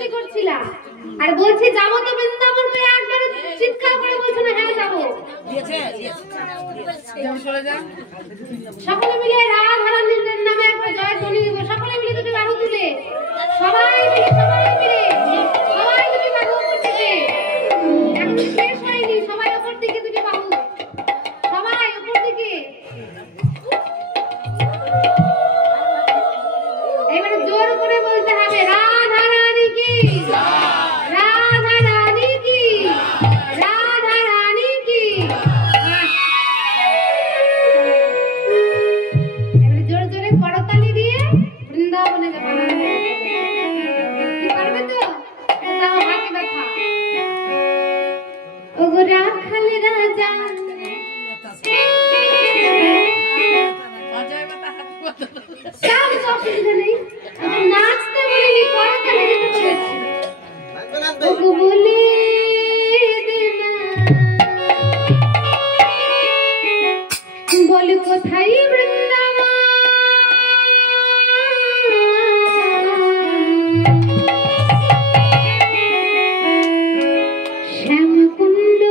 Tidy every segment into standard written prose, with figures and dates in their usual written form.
ছুটাছুটি করছিলাম আর বলছি যাবো তো বৃন্দাবন, তো একবারে চিৎকার করে বলছে না হ্যাঁ যাবো। সকলে মিলে রাধা রানীর নামে একবার জয় ধ্বনি দিব, সকলে মিলে দুটি বাহু তুলে, সবাই মিলে দুটি বাহু উপর দিকে, এখন শেষ হয়নি, সবাই উপর দিকে দুটি বাহু, সবাই উপর দিকে। এবারে জোর করে বলতে হবে রাধা রানী কি, রাধা রানী কি, রাধা রানী কি। এবারে জোরে জোরে করতালি দিয়ে বৃন্দাবনে যাবে। কি পারবে তো? তাও হাতে ব্যথা। ওগো রাখাল রাজা সব অসুবিধা নেই, আমি নাচতে বলিনি, করতালি দিতে বলেছি। ওগো বলে দেনা বল কোথায় বৃন্দাবন, শ্যামকুণ্ড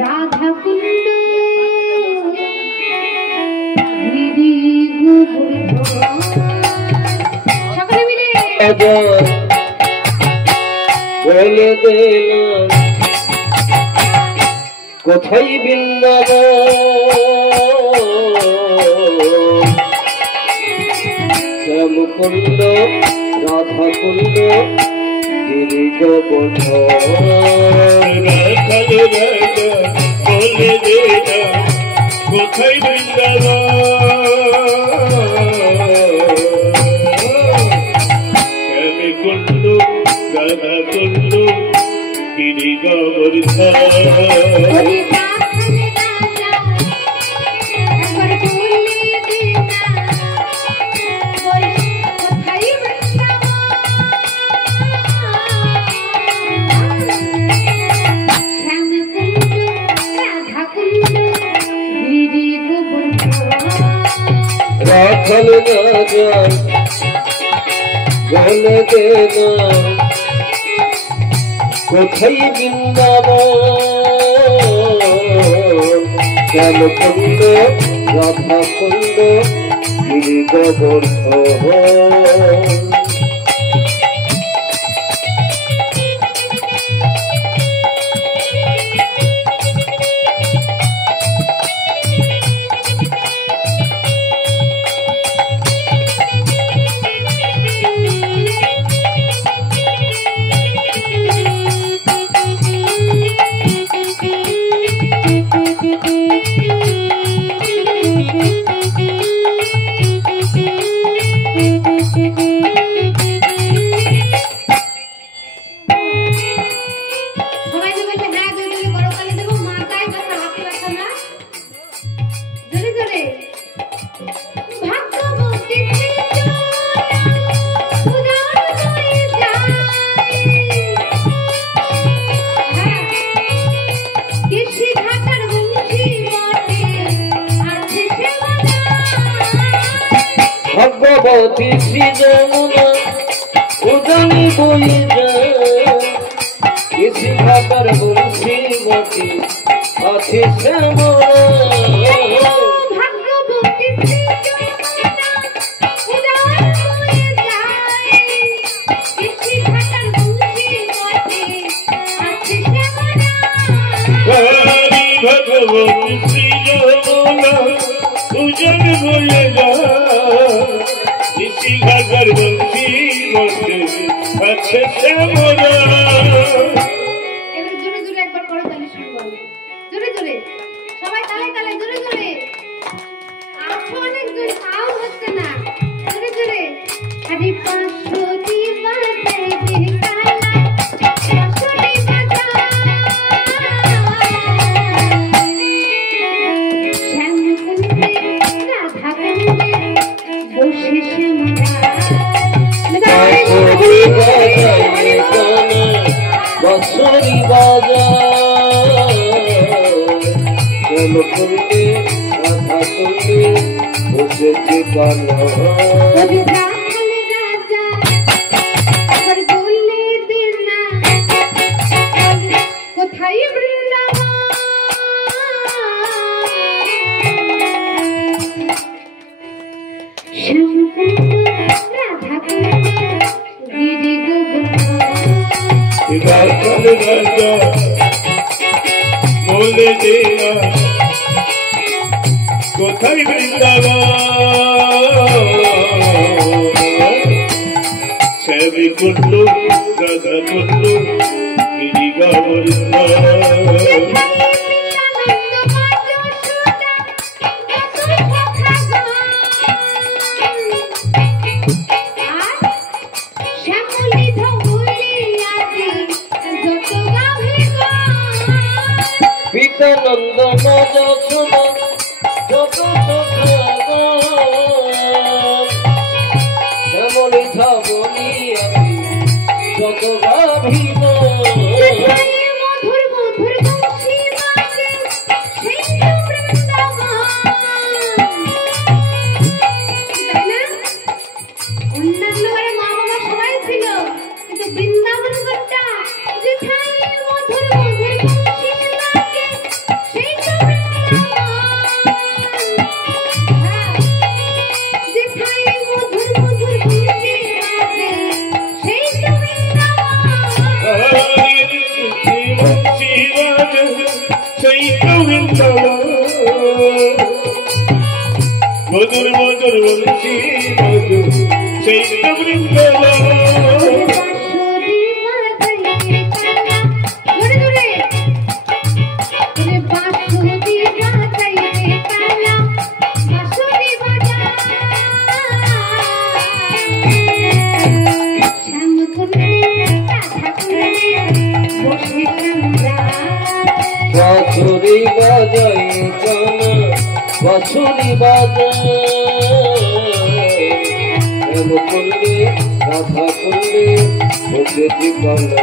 রাধা কুণ্ড সকলে মিলে বলে দেনা কোথায় বৃন্দাবন, শ্যামকুণ্ড রাধা কুণ্ড গিরিগোবর্ধন। বলে দেনা কোথায় বৃন্দাবন, শ্যামকুণ্ড রাধা কুণ্ড গিরিগোবর্ধন। রাখাল রাজা বলে দেনা কোথায় বৃন্দাবন, শ্যামকুণ্ড রাধা কুণ্ড গিরিগোবর্ধন। ভগবতী শ্রী যমুনা উজানি বয়ে যায়, কৃষি খাতার বংশী মতি আছে শ্যামলা। ভগবতী শ্রী যমুনা উজানি বয়ে যায়, কৃষি খাতার বংশী মতি আছে শ্যামলা। এবারে জোরে জোরে একবার করে তালি শুরু করবে, জোরে জোরে সবাই তালে তালে জোরে জোরে। আছো অনেক জন, তাও হচ্ছে না, জোরে জোরে। আরে পাঁচশোটি বাজে বিকালা, পাঁচশোটি বাজা শ্যামকুণ্ডে রাধা কুণ্ডে বসে শ্যামলা। বছরি বাজা শ্যামকুণ্ডে রাধা কুণ্ডে বসেছে কালা। বলে দেনা কোথায় বৃন্দাবন শ্যামী করলো রাধা করলো গিরিগা পিতানন্দ যশোদা যত শ্যামলি ধাবনি যত গাভীর মধুর মধুর বলছি মধুর সেই বৃন্দাবন বাঁশুরি বাজাই কানা বাঁশুরি বাজাই প্রেম করলে রাধা করলে ওকে ঠিকানা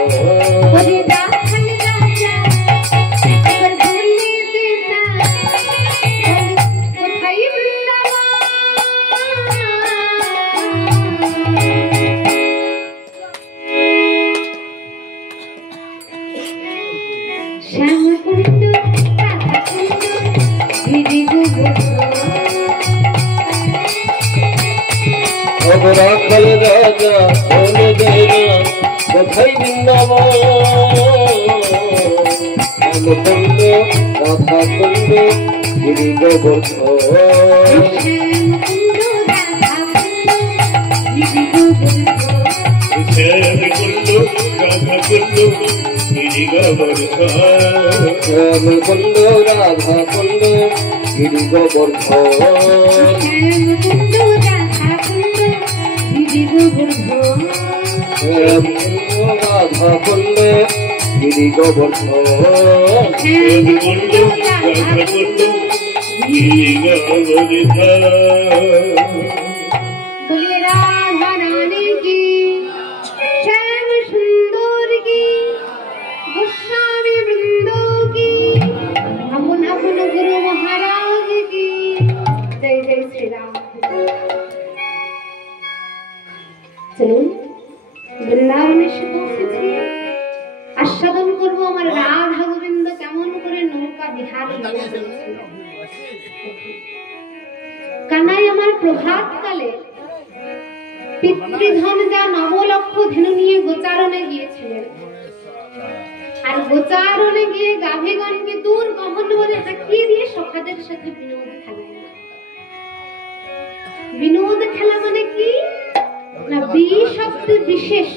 রাখাল রাজা বলে দেনা কোথায় বৃন্দাবন কুণ্ড রাধা কুণ্ড গিরি গোবর্ধন কুণ্ড রাধা কুণ্ড গিরি গোবর্ধন রাধা কুণ্ড গিরি গোবর্ধন बोलिए राधा रानी की श्याम सुंदर की गोस्वामी वृंदों की अपन अपन गुरु महाराज की जय जय श्री राम। चलुन বৃন্দাবনে এসে পৌঁছেছি, আস্বাদন করবো আমার রাধা গোবিন্দ কেমন করে নৌকা বিহার করছিল। কানাই আমার প্রভাত কালে পিতৃধন যা 9 লক্ষ ধেনু নিয়ে গোচারণে গিয়েছিলেন, আর গোচারণে গিয়ে গাভীগণকে দূর গহন বলে হাঁকিয়ে দিয়ে সখাদের সাথে বিনোদ খেলা। বিনোদ খেলা মানে কি না, বি শব্দে বিশেষ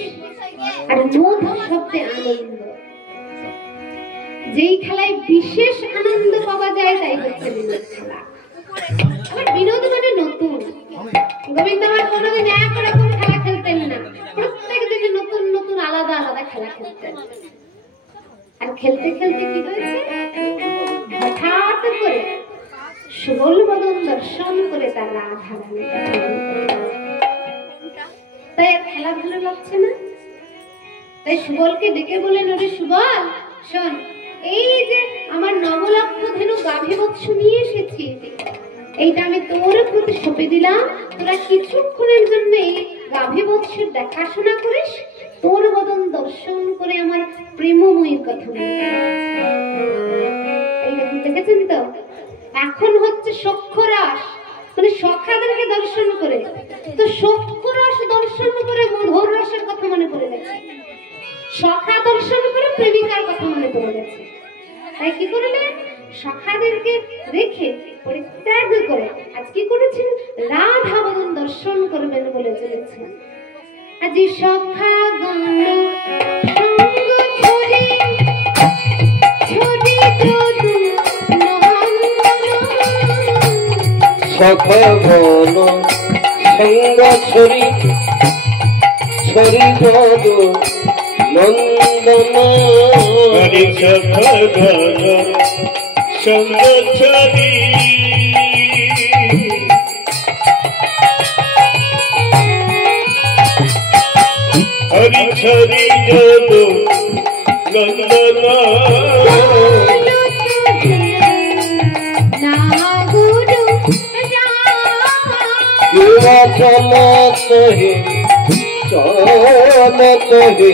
আর নোদ শব্দে আনন্দ। যেই খেলায় বিশেষ আনন্দ পাওয়া যায় তাই হচ্ছে বিনোদ খেলা। আবার বিনোদ মানে নতুন। গোবিন্দ আমার কোনোদিন একরকম খেলা খেলতেন না, প্রত্যেক দিনে নতুন নতুন আলাদা আলাদা খেলা খেলতেন। আর খেলতে খেলতে কি হয়েছে, হঠাৎ করে সুবল বদন দর্শন করে তার রাধা তাই আর খেলা ভালো লাগছে না। তাই সুবলকে ডেকে বলেন, ওরে সুবল শোন, এই যে আমার 9 লক্ষ ধেনু গাভী বৎস নিয়ে এসেছি, এইটা আমি তোর প্রতি সঁপে দিলাম। তোরা কিছুক্ষণের জন্য এই গাভী বৎসের দেখাশোনা করিস, তোর বদন দর্শন করে আমার প্রেমময়ীর কথা বলতে। এইরকম দেখেছেন তো, এখন হচ্ছে সখ্য রাস, মানে সখাদেরকে দর্শন করে, তো সখ্য রস দর্শন করে মধুর রসের কথা মনে পড়ে গেছে, সখা দর্শন করে প্রেমিকার কথা মনে পড়ে গেছে। তাই কি করলেন, সখাদেরকে রেখে পরিত্যাগ করে আজ কি করেছেন, রাধা বদন দর্শন করবেন বলে চলেছেন। আজ সখা গণ সঙ্গ ছড়ি ছড়ি যদু সখা গণ সঙ্গ ছড়ি ছড়ি যদু নন্দন হরি সখা গণ সঙ্গ ছড়ি হরি ছড়ি যদু নন্দন চমত হে চমত হে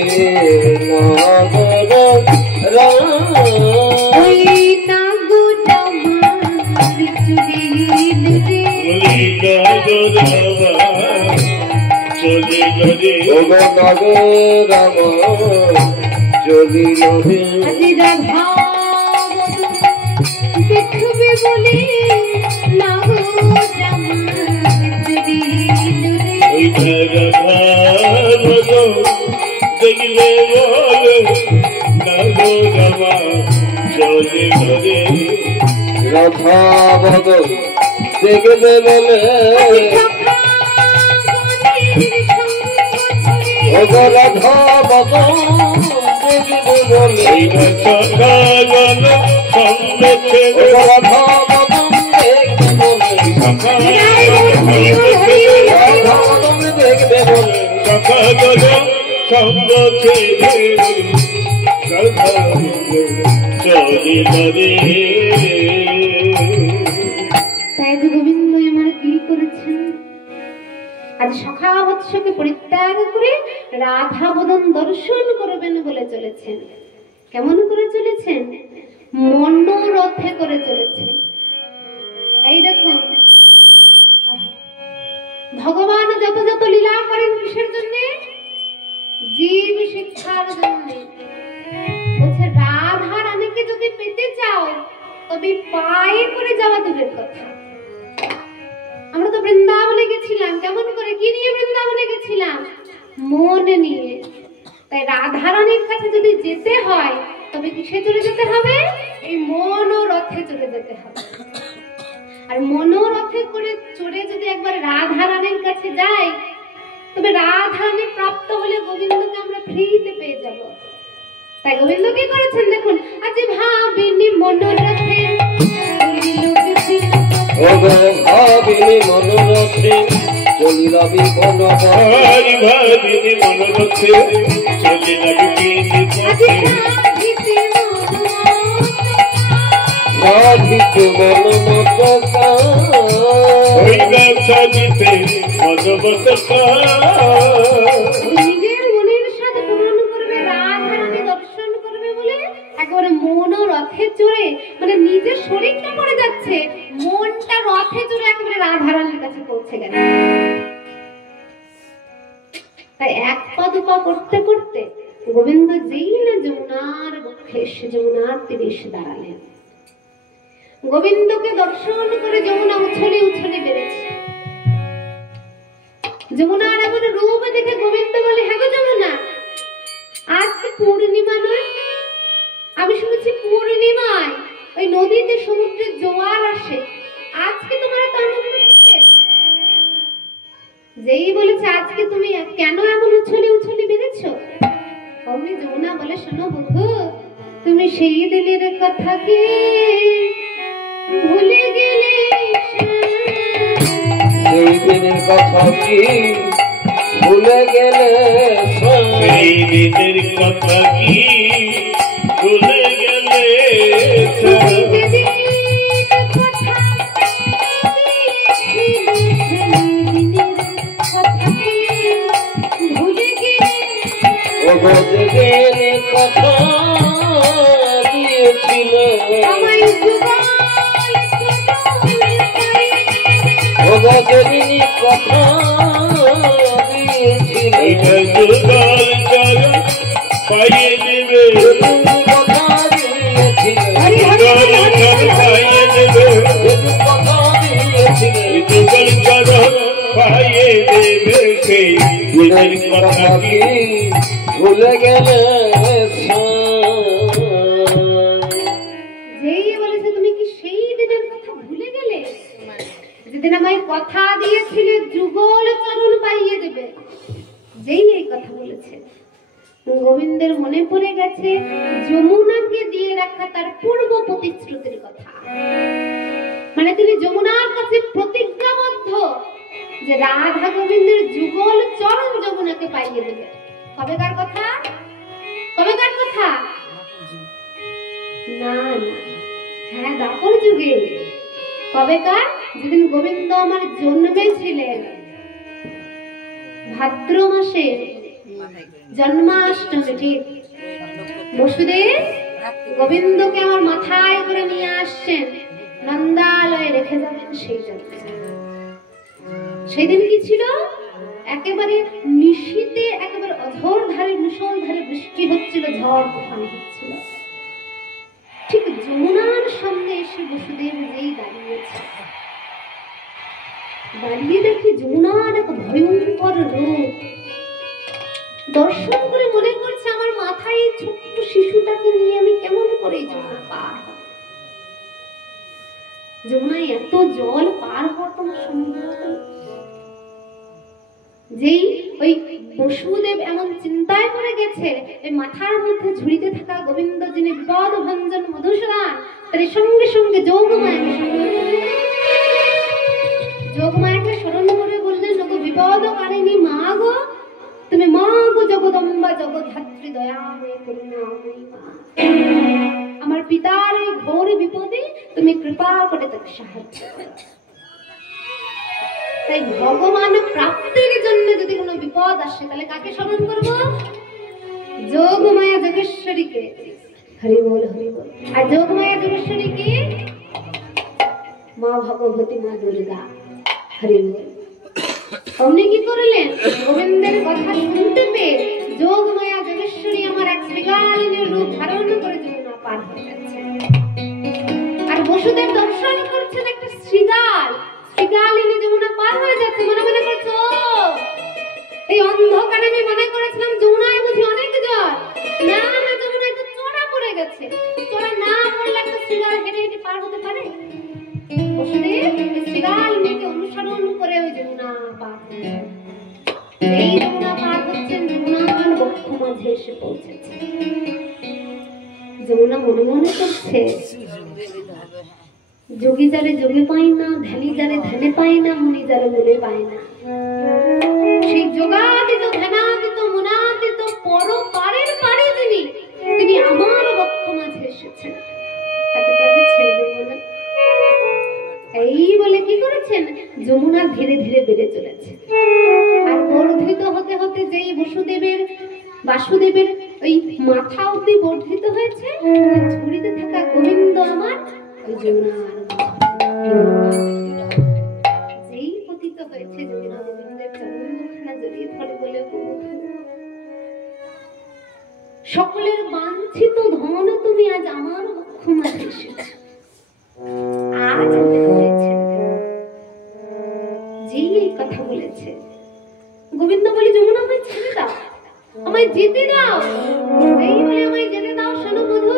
রাম চলিল হে দেখবে বলে দেখলে বলে নাগো জামা চলে ধরে রাধা বদন দেখবে বলে রাধা বদন দেখবে বলে সখা গণ সঙ্গ ছেড়ে রাধা বদন দেখবে বলে সখা রাধা বদন দেখবে বলে সখা গণ সঙ্গ ছেড়ে চলে ধরে। তাই যে গোবিন্দ আমার কি করেছেন, আজ সখা বৎসকে পরিত্যাগ করে রাধা বদন দর্শন করবেন বলে চলেছেন। কেমন করে চলেছেন, মনোরথে করে চলেছেন। এই দেখুন ভগবান যত যত লীলা করেন কিসের জন্য, জীব শিক্ষার জন্য। বলছে রাধা রানীকে যদি পেতে চাও তবে পায়ে করে যাওয়া দূরের কথা। আমরা তো বৃন্দাবনে গেছিলাম, কেমন করে, কি নিয়ে বৃন্দাবনে গেছিলাম, মন নিয়ে। তাই রাধা রানীর কাছে যদি যেতে হয় তবে কিসে চলে যেতে হবে, এই মনোরথে চলে যেতে হবে। আর মনোরথে করে চড়ে যদি একবার রাধা রানীর কাছে যাই তবে রাধা রানী প্রাপ্ত হলে গোবিন্দকে আমরা ফ্রিতে পেয়ে যাব। তাই গোবিন্দ কি করেছেন দেখুন, আজ ভাবিনি মনোরথে ভাবিনি মনোরথে চলিল বিপন হরি ভাবিনি মনোরথে চলিল সাধিত মনমত সাজিতে মনোমত নিজের মনের সাথে পূরণ করবে, রাধা রানী দর্শন করবে বলে একেবারে মনোরথে চড়ে, মানে নিজের শরীরটা পড়ে যাচ্ছে, মনটা রথে চড়ে একেবারে রাধা রানীর কাছে পৌঁছে গেছে। তাই এক পা দুপা করতে করতে গোবিন্দ যেই না যমুনার বক্ষে এসে যমুনার তীরে এসে দাঁড়ালেন। গোবিন্দকে দর্শন করে যমুনা উছলে উছলে বেড়েছে। যমুনার এমন রূপ দেখে গোবিন্দ বলে, হ্যাঁ গো যমুনা, আজ তো পূর্ণিমা নয়? আমি শুনেছি পূর্ণিমায় ওই নদীতে সমুদ্রে জোয়ার আসে, আজকে তোমার এত আনন্দ হচ্ছে? যেই বলেছে আজকে তুমি কেন এমন উছলে উছলে বেড়েছো, অমনি যমুনা বলে, শোনো বধূ, তুমি সেই দিনের কথা কি ভুলে গেলে? সেই দিনের কথা কি ভুলে গেলে? সেই দিনের কথা কি ভুলে গেলে? কথা দিয়েছিল রজনী কথা দিয়েছিল পাইয়ে দেবে কথা দিয়েছিল পাইয়ে দেবে কথা দিয়েছিল পাইয়ে দেবে সেই দিনের কথা কি ভুলে গেলে যেই বলেছে তুমি কি সেই দিনের কথা ভুলে গেলে যেদিন আমায় কথা দিয়েছিলে যুগল চরণ পাইয়ে দেবে। যেই এই কথা বলেছে গোবিন্দের মনে পড়ে গেছে যমুনাকে দিয়ে রাখা তার পূর্ব প্রতিশ্রুতির কথা। মানে তিনি যমুনার কাছে প্রতিজ্ঞাবদ্ধ যে রাধা গোবিন্দের যুগল চরণ যমুনাকে পাইয়ে দেবে। কবেকার কথা? কবেকার কথা? না না, হ্যাঁ দাপর যুগে। কবেকার? যেদিন গোবিন্দ আমার জন্মেছিলেন ভাদ্র মাসে জন্মাষ্টমী। ঠিক বসুদেব গোবিন্দকে আমার মাথায় করে নিয়ে আসছেন, নন্দালয়ে রেখে যাবেন সেই জন্য। সেদিন কি ছিল? একেবারে নিশীতে একেবারে অঝোর ধারে মুষলধারে বৃষ্টি হচ্ছিল, ঝড় তুফান হচ্ছিল। ঠিক যমুনার সামনে এসে বসুদেব যেই দাঁড়িয়েছে, দাঁড়িয়ে দেখি যমুনার এক ভয়ঙ্কর রূপ দর্শন করে মনে করছে আমার মাথায় ছোট্ট শিশুটাকে নিয়ে আমি কেমন করে যমুনা পার হব। যমুনায় এত জল পার হওয়া তোমার সম্ভব? যেই ওই বসুদেব এমন চিন্তায় পড়ে গেছে, এই মাথার মধ্যে ঝুড়িতে থাকা গোবিন্দ যিনি বিপদ ভঞ্জন মধুসূদন, তার সঙ্গে সঙ্গে যোগমায়াকে স্মরণ করে বললেন, ওগো বিপদ কারিণী মা গো, তুমি মা গো জগদম্বা জগদ্ধাত্রী দয়াময়ী করুণাময়ী মা। আমার পিতার এই ঘোর বিপদে তুমি কৃপা করে তাকে সাহায্য করো। তাই ভগবান প্রাপ্তির জন্য যদি কোনো বিপদ আসে তাহলে কাকে স্মরণ করব? যোগমায়া যোগেশ্বরীকে। হরি বল হরি বল। আর যোগমায়া যোগেশ্বরীকে মা ভগবতী মা দুর্গা। হরি বল। অমনি কি করলেন? গোবিন্দের কথা শুনতে পেয়ে যোগমায়া যোগেশ্বরী আমার এক শ্রীগালিনীর রূপ ধারণ করে যমুনা পার হয়ে যাচ্ছে। আর বসুদেব দর্শন করছেন একটা শ্রীগালিনী যমুনা পার হয়ে যাচ্ছে। মনে মনে করছো এই অন্ধকারে আমি মনে করেছিলাম যমুনায় বুঝি অনেক জল। না না, যমুনায় তো চড়া পড়ে গেছে। চড়া না পড়লে একটা শ্রীগাল হেঁটে হেঁটে পার হতে পারে? বসুদেব শ্রীগালিনীকে অনুসরণ করে ওই যমুনা পার হচ্ছে। এই যমুনা পার হচ্ছেন, যমুনার বক্ষ মাঝে এসে পৌঁছেছে। যমুনা মনে মনে করছে, যোগী যারে যোগে পাই না, ধ্যানী যারে ধ্যানে পাই না, মুনি যারে মনে পায় না, সেই যোগাতীত ধ্যানাতীত মনাতীত পরপারের পারে তিনি আমার বক্ষ মাঝে এসেছেন, তাকে তো আজ ছেড়ে দেব না। এই বলে কি করেছেন? যমুনা ধীরে ধীরে বেড়ে চলেছে। আর বর্ধিত হতে হতে যেই বাসুদেবের ওই মাথা অব্দি বর্ধিত হয়েছে, ঝুড়িতে থাকা গোবিন্দ আমার ওই যমুনার যেই পতিত হয়েছে, যমুনা গোবিন্দের চরণখানা জড়িয়ে ধরে বলে, সকলের বাঞ্ছিত ধন তুমি আজ আমার বক্ষ মাঝে এসেছ। আজ যেই এই কথা বলেছে, গোবিন্দ বলে, যমুনা আমায় ছেড়ে দাও, আমায় যেতে দাও। এই বলে আমায় যেতে দাও। শোনো বধূ,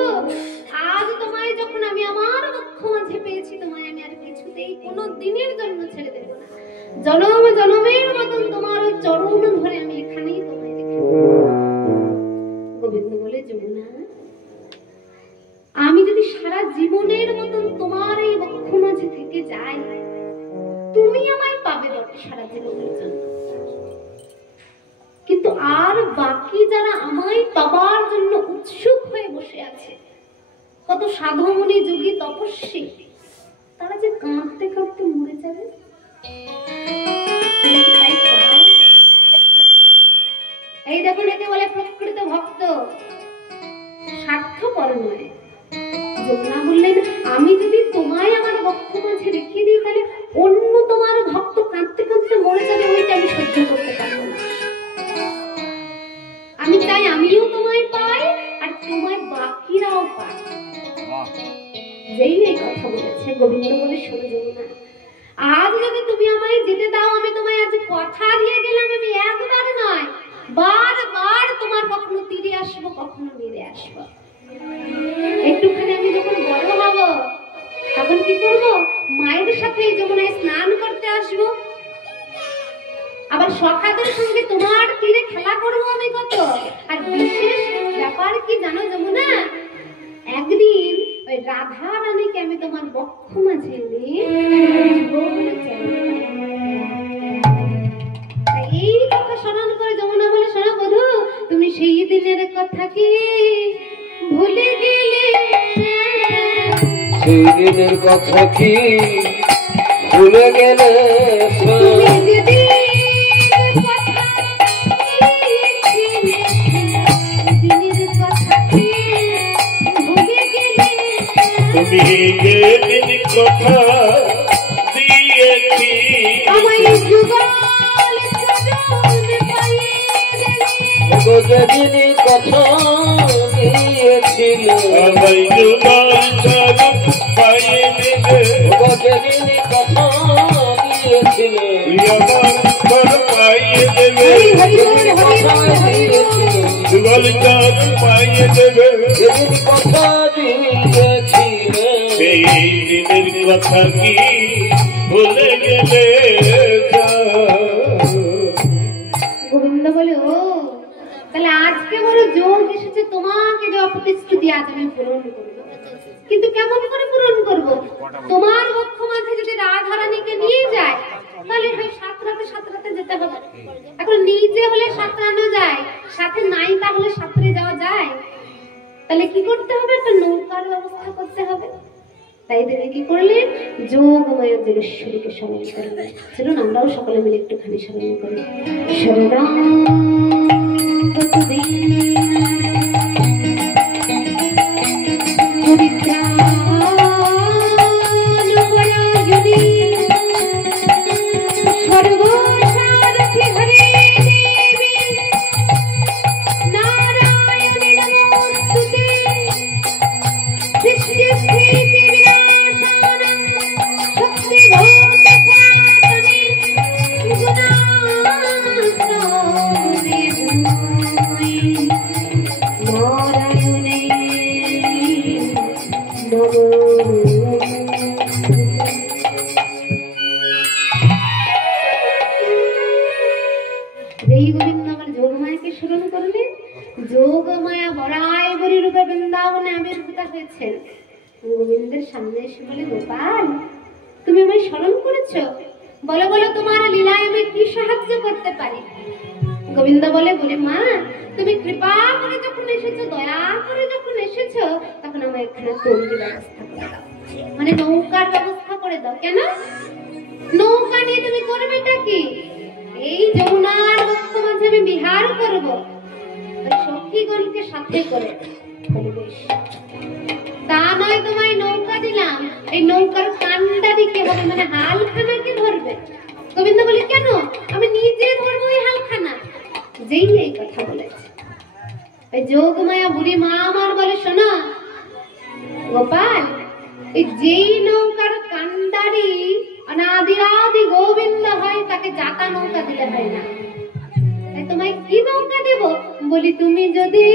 আজ তোমায় যখন আমি আমার বক্ষ মাঝে পেয়েছি, তোমায় আমি আর কিছুতেই কোনো দিনের জন্য ছেড়ে দেব না। জনম জনমের মতন তোমার ওই চরণ ধরে আমি এখানেই তোমায় রেখে দেব। গোবিন্দ বলে, যমুনা, আমি যদি সারা জীবনের মতন তোমার এই বক্ষ মাঝে থেকে যাই, তুমি আমায় পাবে বটে সারা জীবনের জন্য, কিন্তু আর বাকি যারা আমায় পাবার জন্য উৎসুক হয়ে বসে আছে, কত সাধুমুনি যোগী তপস্বী, তারা যে কাঁদতে কাঁদতে মরে যাবে। এই দেখুন, একে বলে প্রকৃত ভক্ত, স্বার্থপর নয়। যমুনা বললেন, আমি যদি তোমায় আমার বক্ষ মাঝে রেখে দিই, তাহলে অন্য তোমার ভক্ত কাঁদতে কাঁদতে মরে যাবে, ওইটা আমি সহ্য করতে পারবো না। আমি চাই আমিও তোমায় পাই আর তোমার বাকিরাও পায়। যেই এই কথা বলেছে গোবিন্দ বলে, শোনো যমুনা, আজ যদি তুমি আমায় যেতে দাও, আমি তোমায় আজ কথা দিয়ে গেলাম, আমি একবার নয় বারবার তোমার কখনো তীরে আসবো, কখনো নীরে আসবো। একটুখানি আমি যখন বড় হব তখন কি করব? মায়ের সাথে এই যমুনায় স্নান করতে আসবো, আবার সখাদের সঙ্গে তোমার তীরে খেলা করবো আমি কত। আর বিশেষ ব্যাপার কি জানো যমুনা, একদিন ওই রাধা রানীকে আমি তোমার বক্ষ মাঝে নিয়ে এই কথা স্মরণ করে যমুনা বলে, শোনো বধূ, তুমি সেই দিনের কথা কি ভুলে গেলে? সেই দিনের কথা কি ভুলে গেলে? তুমি যদি তুমি যে দিন কথা দিয়েছি, আমায় যুগল যেদিন কথা দিয়েছিল, আমায় যুগল চরণ পায়ে দেবে, যেদিন কথা দিয়েছিল, আমার ঘর পায়ে দেবে, যুগল চরণ পায়ে দেবে, যেদিন কথা দিয়েছিল, সেই দিনের কথা কি ভুলে গেলে? গোবিন্দ বলে, ও তাহলে আজকে বড় যোগ এসেছে, তোমাকে দেওয়া প্রতিশ্রুতি আজ আমি পূরণ করব। কিন্তু কেমন করে পূরণ করব? তোমার বক্ষ মাঝে যদি রাধারানীকে নিয়ে যায়, তাহলে হয় সাত রাতে যেতে হবে। এখন নিজে হলে সাঁতরানো যায়, সাথে নাই তাহলে সাঁতরে যাওয়া যায়? তাহলে কি করতে হবে? একটা নৌকার ব্যবস্থা করতে হবে। তাই দেবী কি করলেন? যোগমায়া যোগেশ্বরীকে স্মরণ করলেন। চলুন আমরাও সকলে মিলে একটুখানি স্মরণ করি। যোগমায়া বরায় বরি রূপে বৃন্দাবনে আবির্ভূতা হয়েছেন। গোবিন্দের সামনে এসে বলে, গোপাল তুমি আমায় স্মরণ করেছো, বলো বলো তোমার লীলায় আমি কি সাহায্য করতে পারি? গোবিন্দ বলে, বলে মা তুমি কৃপা করে যখন এসেছো, দয়া করে যখন এসেছো, তখন আমার এখানে তৈরি ব্যবস্থা করে দাও, মানে নৌকার ব্যবস্থা করে দাও। কেন? নৌকা নিয়ে তুমি করবেটা কি? এই যমুনার বক্ষ মাঝে আমি বিহার করবো, সখীগণকে সাথে করে। তা নয় তোমায় নৌকা দিলাম, এই নৌকার কান্ডারি কে হবে, মানে হালখানা কে ধরবে? গোবিন্দ বলে, কেন? আমি নিজে ধরবো এই হালখানা। যেই এই কথা বলেছে, ওই যোগমায়া বুড়ি মা আমার বলে, শোনো গোপাল, এই যেই নৌকার কান্ডারি অনাদিরাদি গোবিন্দ হয়, তাকে জাতা নৌকা দিলে হয় না। তোমায় কি নৌকা দেব? বলি তুমি যদি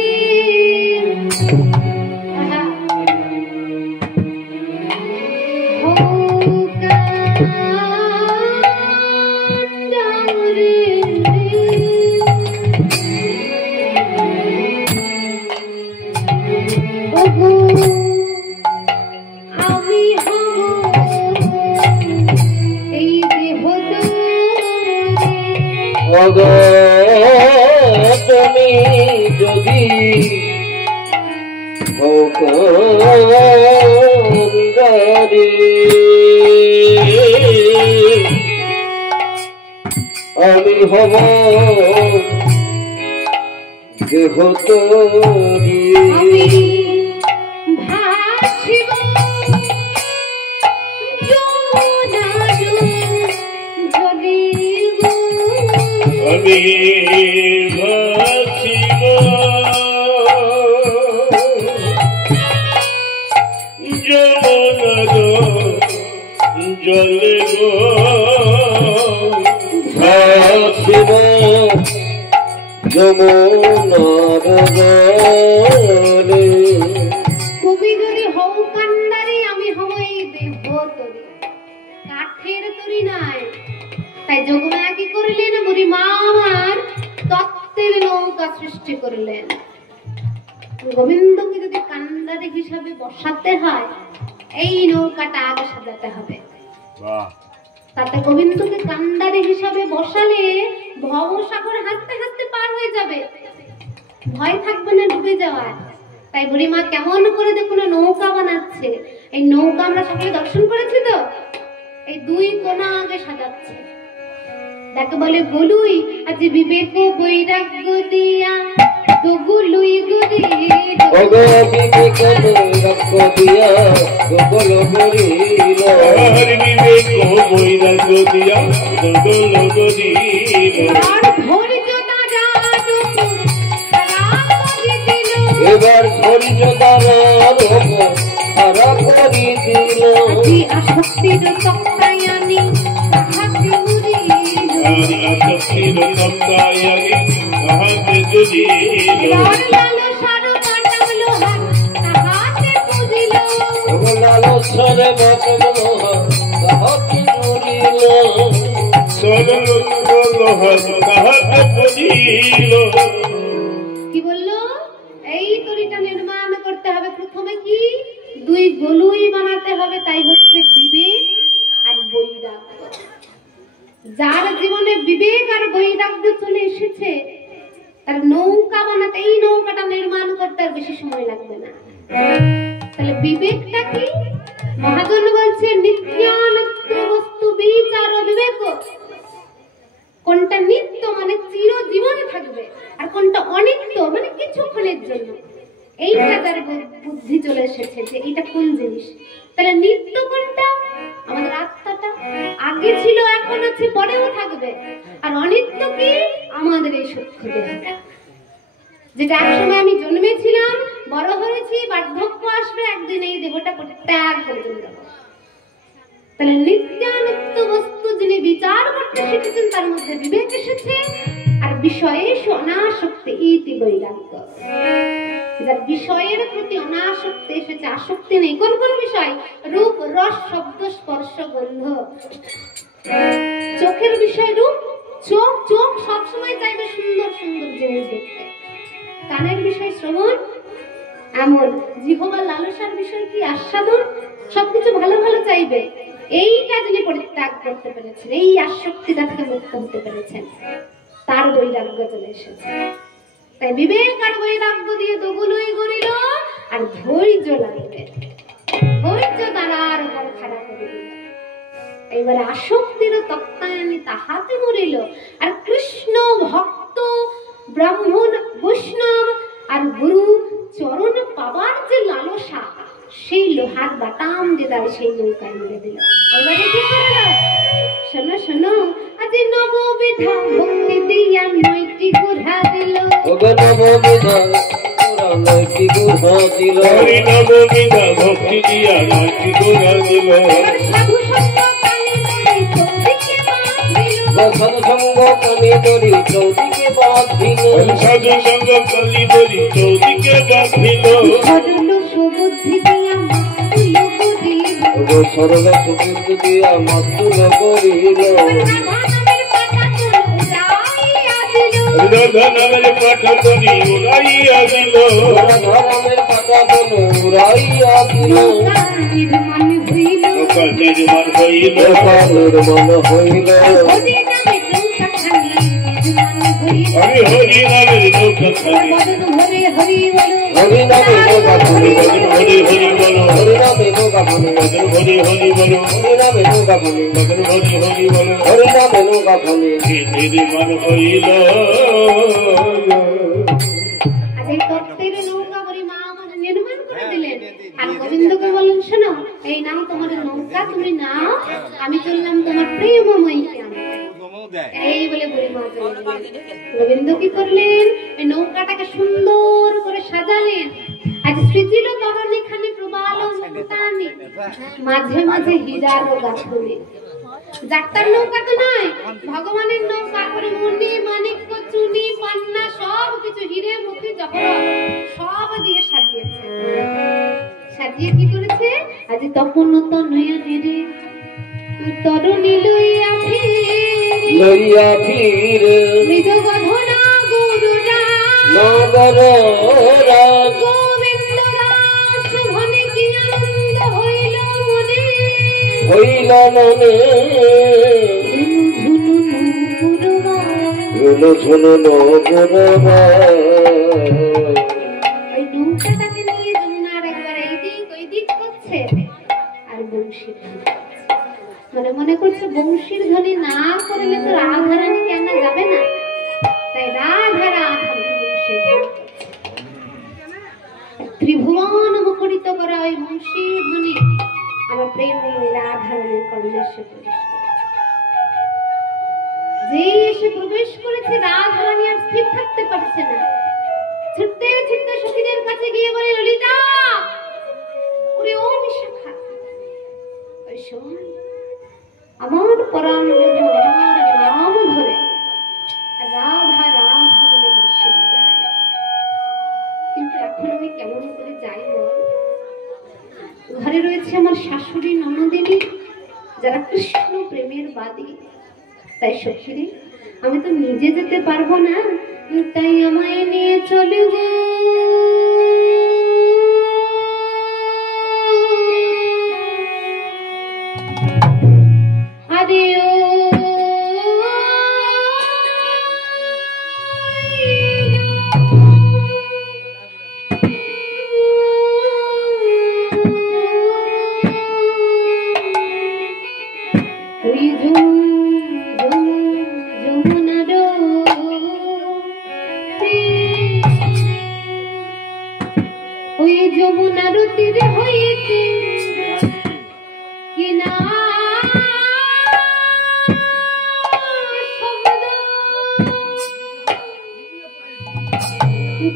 আমি এই দেহ তুমি যদি আমি হব দেহ তরি, যদি জলে ভাসিব যমুনার জলে গো ভাসিব যমুনার জলে। কবি যদি হও কান্ডারি, আমি হব এই দেব তরি, কাঠের তরি নাই। তাই যোগমায়া কি করলেন? বুড়ি মা আমার তত্ত্বের নৌকা সৃষ্টি করলেন। গোবিন্দকে যদি কান্ডারি হিসাবে বসাতে হয়, এই নৌকাটা আগে সাজাতে হবে। তাতে গোবিন্দকে কান্ডারি হিসাবে বসালে ভবসাগর হাসতে হাসতে পার হয়ে যাবে, ভয় থাকবে না ডুবে যাওয়ার। তাই বুড়িমা কেমন করে দেখুন নৌকা বানাচ্ছে। এই নৌকা আমরা সকলে দর্শন করেছি তো, এই দুই কোণা আগে সাজাচ্ছে। তাকে বলে গলুই, আজ বিবেক বৈরাগ্য দিয়া দগুলুই গরি ওগো বিবেক বৈরাগ্য দিয়া দগল গরিল। আর বিবেক বৈরাগ্য দিয়া দগল গরিল। আর ধৈর্য দ্বারা দুপুর খারাপ করে দিল। এবার ধৈর্য দ্বারা খারাপ করে দিল। আজি আসক্তির তক্তায় আনি তাহাকে উড়িল। আসক্তির তক্তায় আনি তাহাকে উড়িল। লাল লালসার বাটাম লোহার তাহাকে পুজিল। ওগো লালসারে বাটাম লোহার তাহাকে পুজিল। কি বললো? এই তরিটা নির্মাণ করতে হবে। প্রথমে কি দুই গলুই বানাতে হবে, তাই হচ্ছে বিবেক আর বৈরাগ্য। যার জীবনে বিবেক আর বৈরাগ্য চলে এসেছে, তার নৌকা বানাতে, এই নৌকাটা নির্মাণ করতে আর বেশি সময় লাগবে না। তাহলে বিবেকটা কি? মহাজন বলছে নিত্যানত্র বস্তু বিচার বিবেক। কোনটা নিত্য মানে চিরজীবনে থাকবে, আর কোনটা অনিত্য মানে কিছুক্ষণের জন্য। এইটা তার বুদ্ধি চলে এসেছে যে এটা কোন জিনিস। তাহলে নিত্য কোনটা? আমাদের আত্মাটা আগে ছিল, এখন আছে, পরেও থাকবে। আর অনিত্য কি? আমাদের এই সূক্ষ্ম দেহ, যেটা একসময় আমি জন্মেছিলাম, বড় হয়েছি, বার্ধক্য আসবে, একদিন এই দেহটা পরিত্যাগ করে চলে যাবো। তাহলে নিত্যানিত্য বস্তু যিনি বিচার করতে শিখেছেন, তার মধ্যে বিবেক এসেছে। আর বিষয়ে অনাসক্তি ইতি বৈরাগ্য। যার বিষয়ের প্রতি অনাসক্তি এসেছে, আসক্তি নেই। কোন কোন বিষয়? রূপ, রস, শব্দ, স্পর্শ, গন্ধ। চোখের বিষয় রূপ, চোখ চোখ সবসময় চাইবে সুন্দর সুন্দর জিনিস দেখতে। কানের বিষয় শ্রবণ, এমন। জিহ্বার লালসার বিষয় কি? আস্বাদন, সবকিছু ভালো ভালো চাইবে। এইটা যিনি পরিত্যাগ করতে পেরেছেন, এই আসক্তিটা থেকে মুক্ত হতে পেরেছেন, তার বৈরাগ্য চলে এসেছে। তাই বিবেক আর বৈরাগ্য দিয়ে দগুলই গড়িল, আর ধৈর্য লাগবে। ধৈর্য দ্বারা আর উপর খাড়া করে দিল। এইবারে আসক্তির তক্তায়নি তাহাতে মরিল। আর কৃষ্ণ ভক্ত, ব্রাহ্মণ, বৈষ্ণব আর গুরু চরণ পাবার যে লালসা, সেই লোহার বাটাম দিয়ে তার সেই নৌকায় মেরে দিল। এবারে কি করল? শোনো শোনো, আজ নববিধা ভক্তি দিয়া নয়টি গুড়া দিল। ওগো নববিধা নয়টি গুড়া দিল। হরি নববিধা ভক্তি দিয়া নয়টি গুড়া দিল। সাধু সঙ্গ কানে ধরে চৌদিকে বাঁধিল। সাধু সঙ্গ কানে ধরি চৌদিকে বাঁধিল। সাধু সঙ্গ কানে ধরি চৌদিকে বাঁধিল। সরল সুবুদ্ধি দিয়া মাতুল করিল। ওগো সরল সুবুদ্ধি দিয়া মাতুল করিল। রাধা নামের পাঠা করি উড়াইয়া দিল। রাধা নামের পাঠা তনু উড়াইয়া দিল। নৌকা নির্মাণ হইল। হরি হরি নামের নৌকা খানি। হরি নামে নৌকা খানি। হরি হরি বলো। হরি নামে নৌকা খানি। হরি হরি বলো। হরি নামে নৌকা খানি। হরি হরি বলো। হরি নামে নৌকা খানি। নির্মাণ হইল। গোবিন্দকে বলেন, শোনো, এই নাও তোমার নৌকা, তুমি নাও, আমি চললাম তোমার প্রেমময়ীকে আনতে। এই বলে পরিমা চললেন। গোবিন্দ কি করলেন? এই নৌকাটাকে সুন্দর করে সাজালেন। আজ সৃজিল তরণী খানি প্রবাল মুক্তানি, মাঝে মাঝে হীরার গাঁথনি। যাত্রার নৌকা তো নয়, ভগবানের নৌকা করে মণি মাণিক্য চুনি পান্না সব কিছু হিরে মুক্তি জহরত সব দিয়ে সাজিয়েছে। সাজিয়ে কি করেছে? আজ তপন তনয়া নিরে তরুণী লইয়া ফির মৃদ গধনা গরুরা নগর রাগ গোবিন্দ দাস ভনে কি আনন্দ হইল মনে, হইল মনে ঝুনু ঝুনু নগরবা। ওই নৌকাটাকে নিয়ে যমুনার একবার এইদিক ওইদিক করছে আর বংশী মনে মনে করছে বংশীর ধ্বনি না করলে তো রাধা রানী কেনা যাবে না, তাই রাধা রাধা বংশীর ত্রিভুবন মুখরিত করা ওই বংশীর ধ্বনি আমার প্রেম ওই রাধা রানীর কর্ণে এসে প্রবেশ যেই এসে প্রবেশ করেছে রাধা রানী আর স্থির থাকতে পারছে না। ছুটতে ছুটতে সখীদের কাছে গিয়ে বলে, ললিতা ওরে ও বিশাখা, ওই শোন আমার পরাণ বন্ধু আমার নাম ধরে রাধা রাধা বলে বাঁশি বাজায়, কিন্তু এখন আমি কেমন করে যাই বল? ঘরে রয়েছে আমার শাশুড়ি ননদিনী যারা কৃষ্ণ প্রেমের বাদী, তাই সখীরে আমি তো নিজে যেতে পারবো না, তাই আমায় নিয়ে চলে গো। আরে ও ওই যমুনার তীরে হইতে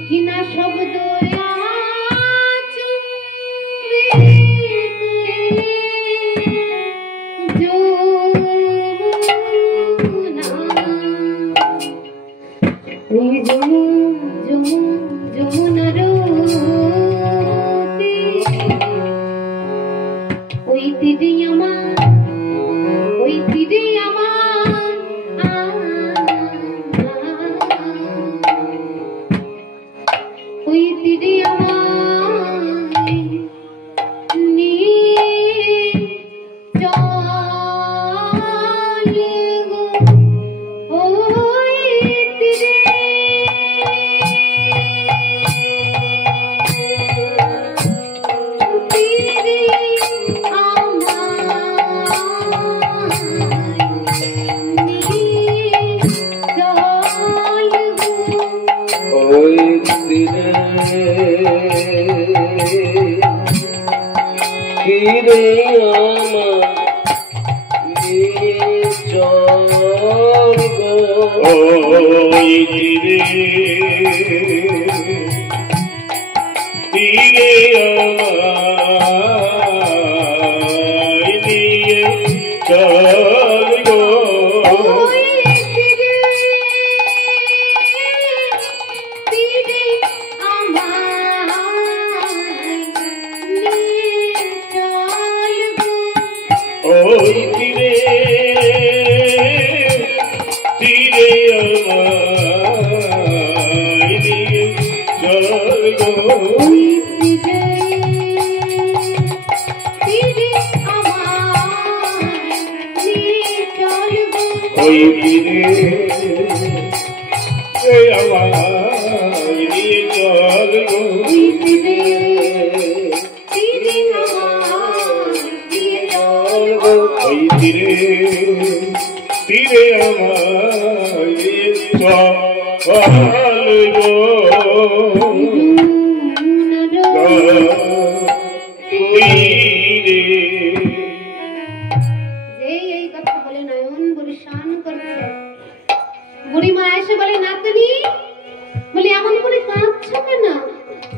কিনা শব্দ যমুনার ওই তীরে আমার ওই তীরে আমার ওই তীরে আমার চলে গো ওই তীরে বুড়িমা এসে বলে নাতনি, বলে এমন করে কাঁদছো কেন?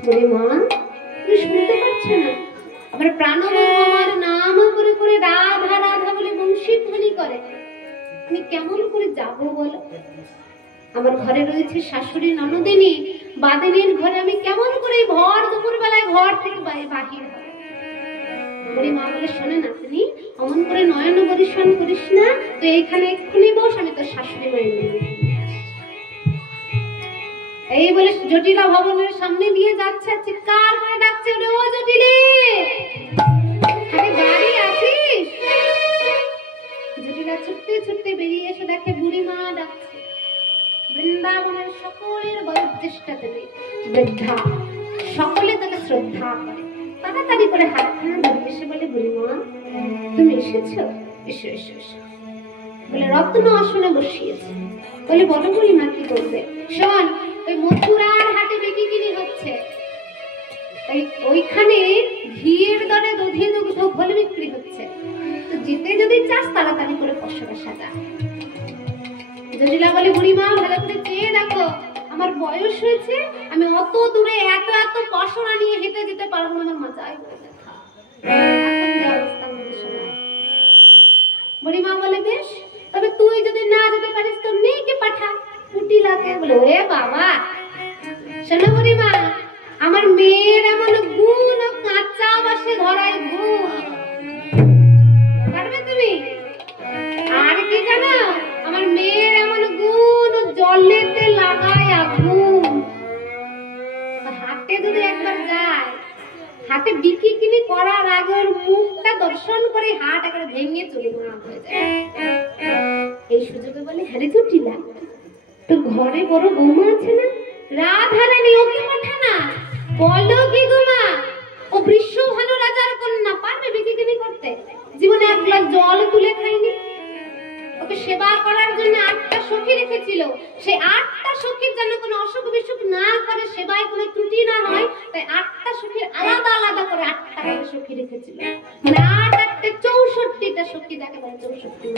বলে মা তুমি শুনতে পাচ্ছ না? আবার প্রাণবন্ধু আমার নাম করে করে রাধা রাধা বলে বংশী ধ্বনি করে, আমি কেমন করে যাব বলো? আমার ঘরে রয়েছে শাশুড়ি ননদিনী বাদিনীর ঘরে, আমি কেমন করে ভর দুপুর বেলায় ঘর থেকে বাহির হব? বুড়িমা বলে শোনে নাতনি, অমন করে নয়ন বরিশন করিস না, তো এইখানে এক্ষুনি বস, আমি তোর শাশুড়ি মায়ের নিয়ে এই বলে জটিলা ভবনের সামনে দিয়ে যাচ্ছে, চিৎকার করে ডাকছে, ও জটিলি আরে গাড়ি আছিস? জটিলা ছুটতে ছুটতে বেরিয়ে এসে দেখে বুড়িমা ডাকছে। বৃন্দাবনের সকলের বয়োজ্যেষ্ঠা দেবী বৃদ্ধা, সকলে তাকে শ্রদ্ধা করে, তাড়াতাড়ি করে হাতখানা ধরে এসে বলে বুড়িমা তুমি এসেছো, এসো এসো এসো বলে রত্ন আসনে বসিয়েছে। বলে বলো বুড়িমা কি করবে? শোন, ওই মথুরার হাটে বিক্রি হচ্ছে, ওইখানে ঘিয়ের দরে দধি দুগ্ধ ফল বিক্রি হচ্ছে, তো যেতে যদি চাস তাড়াতাড়ি করে পশরা সাজা। জটিলা বলে বুড়িমা ভালো করে চেয়ে দেখো, আমার বয়স হয়েছে, আমি অত দূরে এত এত পশরা নিয়ে হেঁটে যেতে পারবো না, আমার মাথায় ব্যথা। এখন যে অবস্থা আমাদের সময়। বুড়িমা বলে বেশ, তবে তুই যদি না যেতে পারিস তোর মেয়েকে পাঠা, কুটিলাকে। বলে ওরে বাবা, শোনো বুড়িমা, আমার মেয়ের এমন গুণ, কাঁচা বাসে ধরাই গুণ, পারবে তুমি? আর কি জানো, আমার মেয়ের এমন গুণ, জলেতে লাগায় আগুন। হাটে যদি একবার যায়, হাটে বিক্রি কিনি করার আগে ওর মুখটা দর্শন করে হাট একবার ভেঙে চলে গোনা হয়ে যায়। এই সুযোগে বলে হ্যাঁ জটিলা, তোর ঘরে বড় বৌমা আছে না, রাধা রানী, ওকে পাঠা না। বলো কি গোমা, ও বৃষভানু রাজার কন্যা, পারবে বিক্রি কিনি করতে? জীবনে এক গ্লাস জল তুলে খাইনি। ওকে সেবা করার জন্য 8টা সখী রেখেছিল, সেই 8টা সখীর যেন কোনো অসুখ বিসুখ না করে, সেবায় কোনো ত্রুটি না হয়, তাই 8টা সখীর আলাদা আলাদা করে 8টা করে সখী রেখেছিল, মানে 8 8 64টা সখী, যাকে বলে 64।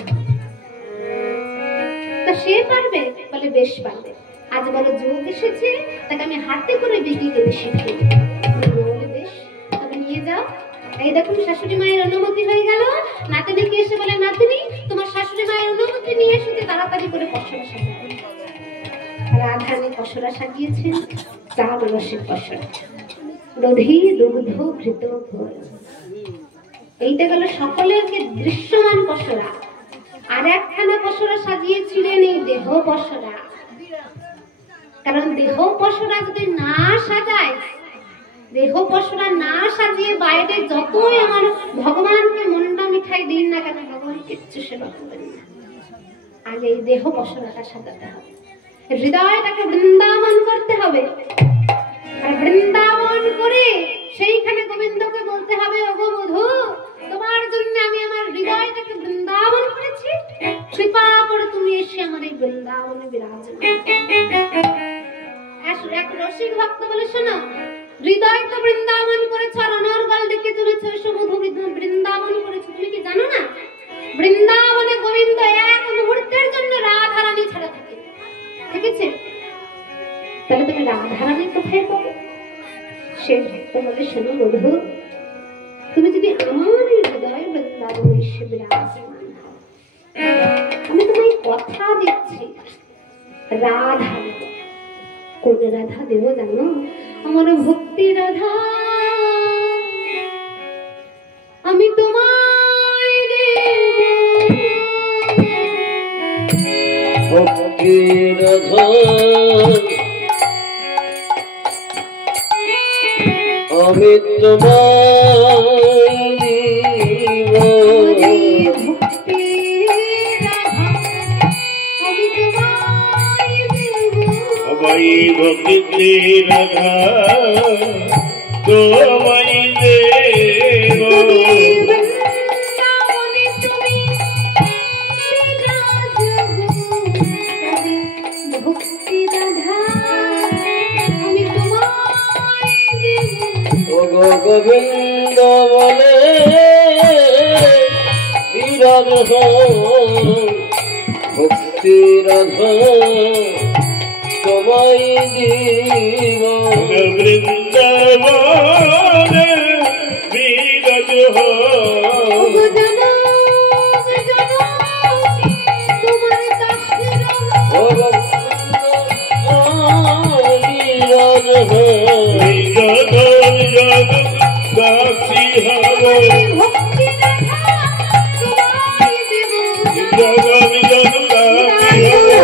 তা সে পারবে? বলে বেশ পারবে, আজ বড় যোগ এসেছে, তাকে আমি হাতে করে বিক্রি করে শিখিয়ে দেব। বলে বেশ, তবে নিয়ে যাও। এই দেখুন শাশুড়ি মায়ের অনুমতি হয়ে গেল। নাতনিকে এসে বলে নাতনি তোমার শাশুড়ি মায়ের অনুমতি নিয়ে এসে তাড়াতাড়ি করে পশরা সাজাও। রাধারানী পশরা সাজিয়েছেন, চার রসের পশরা, দধি দুগ্ধ ঘৃত ঘোল। এইটা গেল সকলেরকে দৃশ্যমান পশরা। আর একখানা পশরা সাজিয়েছিলেন এই দেহ পশরা, কারণ দেহ পশরা যদি না সাজায়, দেহ পশরা না সাজিয়ে বাইরে যতই আমার ভগবানকে মন্ডা মিঠাই দিন না কেন, ভগবান কিচ্ছু সেবা করবেন না। আগে এই দেহ পশরাটা সাজাতে হবে, হৃদয়টাকে বৃন্দাবন করতে হবে। আর বৃন্দাবন করে সেইখানে গোবিন্দকে বলতে হবে, ওগো বধূ তোমার জন্য আমি আমার হৃদয়টাকে বৃন্দাবন করেছি, কৃপা করে তুমি এসে আমার এই বৃন্দাবনে বিরাজমান। এক রসিক ভক্ত বলে শোনো, হৃদয় তো বৃন্দাবন করেছ, আর অনর্গল ডেকে চলেছে, বধূ বৃন্দাবন করেছে, তুমি কি জানো না বৃন্দাবনে গোবিন্দ এক মুহূর্তের জন্য রাধা রানী ছাড়া থাকে, ঠিক আছে? তাহলে তুমি রাধা রানী কোথায় পাবে? সে ভক্ত বলে শোনো বধূ, তুমি যদি আমার হৃদয় বৃন্দাবনে এসে বিরাজমান হও, আমি তোমায় কথা দিচ্ছি রাধা দেব। কোন রাধা দেব জানো? আমার ভক্তি রাধা, আমি তোমায় দেব ভক্তি রাধা, আমি তোমায় দেব ভক্তি রাধা, আমি তোমায় দেব। আমায় ভক্তি রাধা তোমায় দেব। ভক্তি রাধা আমি তোমায় দেব। গোবিন্দ বলে বিরাজ ভক্তি ভক্তি রাধা তোমায় দিব বৃন্দাবনে বিরাজ হো দাসী হব জগমি জন দাসী হব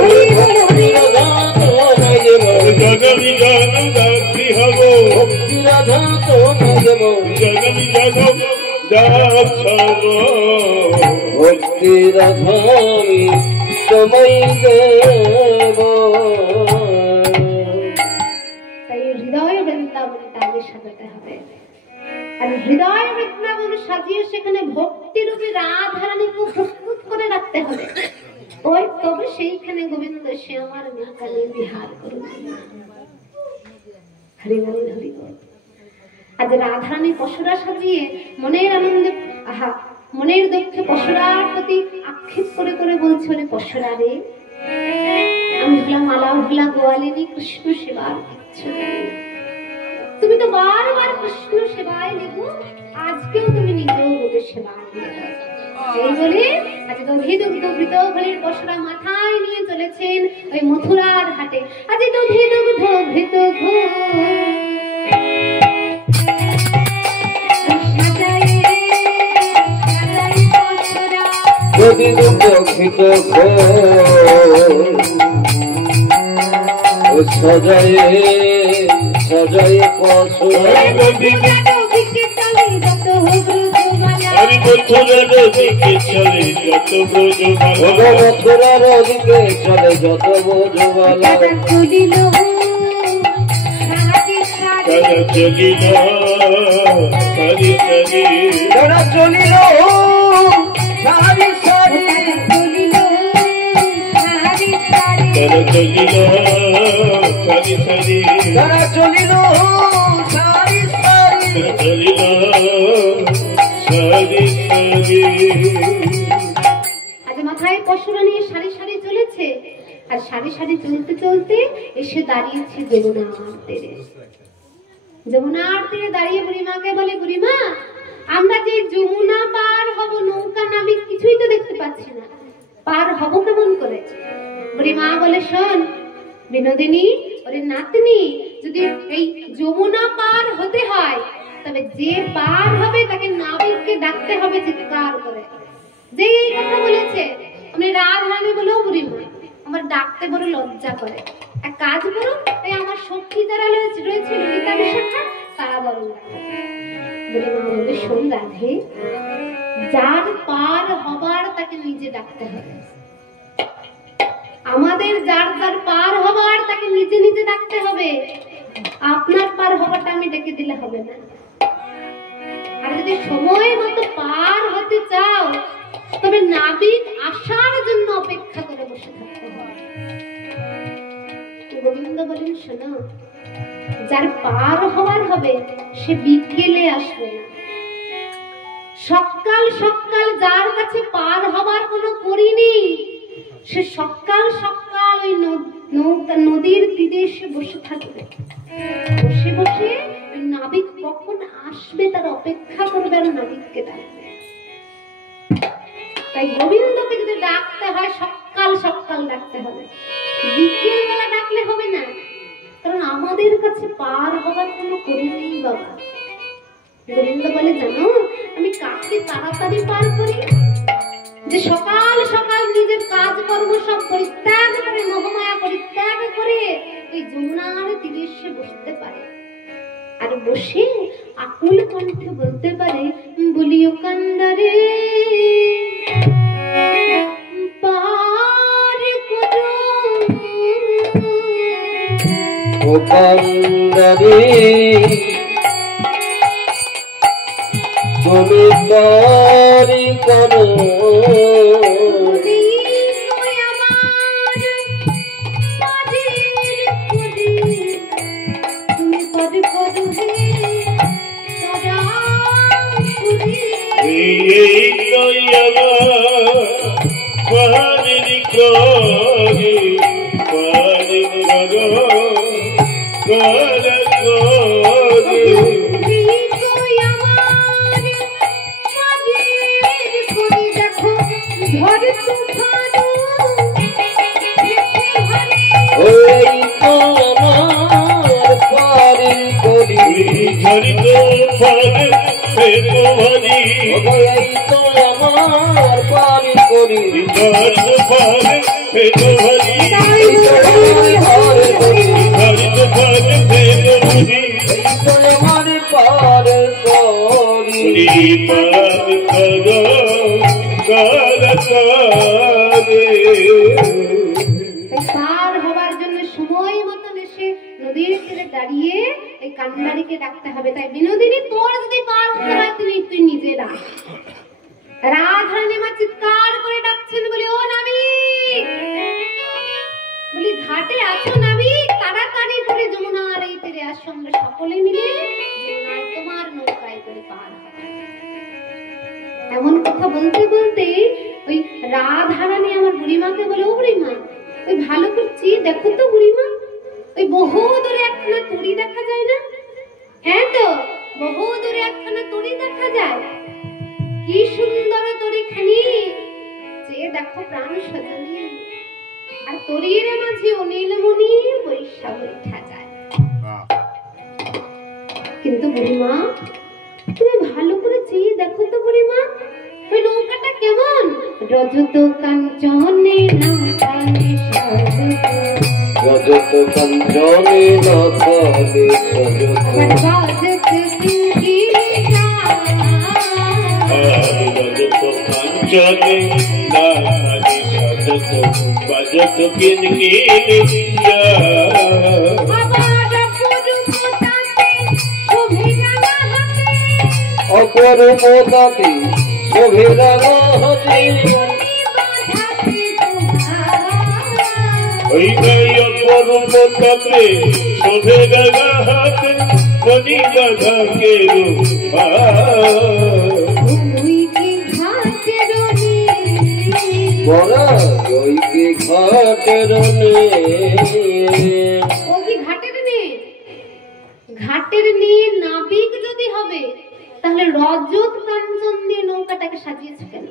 জগমি জন দাসী হব ভক্তি রাধা তোমায় দেব জগমি জন দাস হব ভক্তি রাধা আমি তোমায় দেব। তাই হৃদয় বৃন্দাবনটা আগে সাজাতে হবে, আর হৃদয় বৃন্দাবন সাজিয়ে সেখানে ভক্তি রূপী রাধারানীকে প্রস্তুত করে রাখতে হবে। ওই তবে সেইখানে গোবিন্দ সে আমার নীলকালে বিহার করবে। হরি বল হরি বল। আজ রাধারানী পশুরা সাজিয়ে মনের আনন্দে মনের দুঃখে পশুরার প্রতি আক্ষেপ করে করে বলছে, ওরে পশুরা রে, আমি হলাম আলাউল্লাহ গোয়ালিনী, কৃষ্ণ সেবার কিচ্ছু জানি না। তুমি তো বারবার কৃষ্ণ সেবায় লেগো, আজকেও তুমি নিজেও রূপে সেবায় লেগো। এই বলে আজ দধি দুগ্ধ ঘৃত ঘরের পশুরা মাথায় নিয়ে চলেছেন ওই মথুরার হাটে। আজ দধি দুগ্ধ ঘৃত যদি দুঃখিত সজায়ে সজায়ে পশুরা হরি মথুরার দিকে চলে যত ব্রজমালা মথুরার দিকে চলে যত ব্রজমালা চলিল তারা চলিল সারি সারি তারা চলিল সারি সারি তারা চলিল সারি সারি তারা চলিল সারি সারি চলিল সারি সারি। আজ মাথায় পশুরা নিয়ে সারি সারি চলেছে, আর সারি সারি চলতে চলতে এসে দাঁড়িয়েছে যমুনার তীরে। যমুনার তীরে দাঁড়িয়ে বুড়িমাকে বলে, বুড়িমা, আমরা যে যমুনা পার হব, নৌকা নাবিক কিছুই তো দেখতে পাচ্ছি না, পার হব কেমন করে? বুড়িমা বলে, শোন বিনোদিনী, ওরে নাতনি, যদি এই যমুনা পার হতে হয় তবে যে পার হবে তাকে নাবিককে ডাকতে হবে চিৎকার করে। যে এই কথা বলেছে আমি রাধারানী বলেও বুড়িমা আমার ডাকতে বড় লজ্জা করে। এক কাজ করো, এই আমার সখী যারা রয়েছে ললিতা বিশাখা, তারা বরং বুড়িমা বলে, শোন রাধে, যার পার হবার তাকে নিজে ডাকতে হবে। আমাদের যার যার পার হবার তাকে নিজে নিজে ডাকতে হবে। আপনার পার হবারটা আমি ডেকে দিলে হবে না। আর যদি সময় মতো পার হতে চাও তবে নাবিক আসার জন্য অপেক্ষা করে বসে থাকতে হবে। গোবিন্দ বলেন, শোনো, যার পার হওয়ার হবে সে বিকেলে আসবে না, সকাল সকাল যার কাছে পার হবার কোনো করি নেই, সে সকাল সকাল ওই নদীর তীরে এসে বসে থাকবে। বসে বসে ওই নাবিক কখন আসবে তার অপেক্ষা করবে আর নাবিককে ডাকবে। তাই গোবিন্দকে যদি ডাকতে হয় সকাল সকাল ডাকতে হবে, বিকেল বেলা ডাকলে হবে না, কারণ আমাদের কাছে পার হবার কোনো করি নেই বাবা। গোবিন্দ বলে, জানো আমি কাকে তাড়াতাড়ি পার করি? যে সকাল সকাল নিজের কাজকর্ম সব পরিত্যাগ করে, মোহমায়া পরিত্যাগ করে ওই যমুনার তীরে এসে বসতে পারে, আর বসে আকুল কণ্ঠে বলতে পারে, বলিও কান্দারে পার করো, ও কান্দারে তুমি পারি করো, এই কইয়া পারি কর এই তো আমার পারি করি হৃদয় পারে ভেদরি এই তো আমার করি হৃদয় পারে ভেদরি এই তো আমার পার করি পার পার হবার জন্য সময় মতন এসে নদীর তীরে দাঁড়িয়ে এই কান্ডারিকে ডাকতে হবে। তাই বিনোদিনী, তোর যদি পার হতে হয় তুই নিজে ডাক। রাধারানী মা চিৎকার করে ডাকছেন, বলি ও নাবিক, বলি ঘাটে আছো নাবিক, তাড়াতাড়ি করে যমুনার এই তীরে আসো, আমরা সকলে মিলে যমুনায় তোমার নৌকায় করে পার হব। এমন কথা বলতে বলতে ওই রাধারানী আমার বুড়িমাকে বলে, ও বুড়িমা, ওই ভালো করছি দেখো তো বুড়িমা, ওই বহু দূরে একখানা তরি দেখা যায় না? হ্যাঁ তো, বহু দূরে একখানা তরি দেখা যায়। কি সুন্দর তরিখানি, যে দেখো প্রাণ সজনী, আর তরির মাঝে অনিল মনি বৈশা বৈঠা যায়। কিন্তু বুড়িমা, তুমি ভালো করে চেয়ে দেখো তো বুড়িমা, ওই নৌকাটা কেমন? রজত কাঞ্চনে নাথালে সাজত, রজত কাঞ্চনে নাথালে সাজত, বাজত কিঙ্কিণিকা, রজত কাঞ্চনে নাথালে সাজত, বাজত কিঙ্কিণিকা। অপরূপতাতে শোভে রাঙা হাতে, ওই অপরূপতাতে শোভে রাঙা হাতে, মনি বাধাকে বড়া জয়কে ঘাটের ঘাটের নিয়ে নাবিক যদি হবে, তাহলে রজত কাঞ্চন দিয়ে নৌকাটাকে সাজিয়েছে কেন?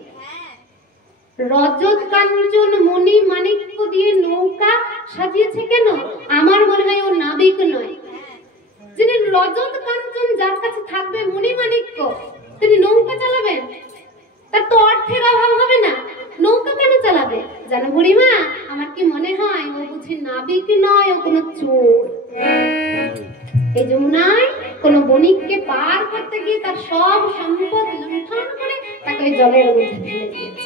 রজত কাঞ্চন মণি মাণিক্য দিয়ে নৌকা সাজিয়েছে কেন? আমার মনে হয় ও নাবিক নয়। যিনি রজত কাঞ্চন যার কাছে থাকবে মণি মাণিক্য, তিনি নৌকা চালাবেন? তার তো অর্থের অভাব হবে না, নৌকা কেন চালাবে? জানো বুড়িমা, আমার কি মনে হয় ও বুঝি নাবিক নয়, ও কোনো চোর। এই যমুনায় কোন বণিককে পার করতে গিয়ে তার সব সম্পদ লুণ্ঠন করে তাকে ওই জলের মধ্যে ফেলে দিয়েছে।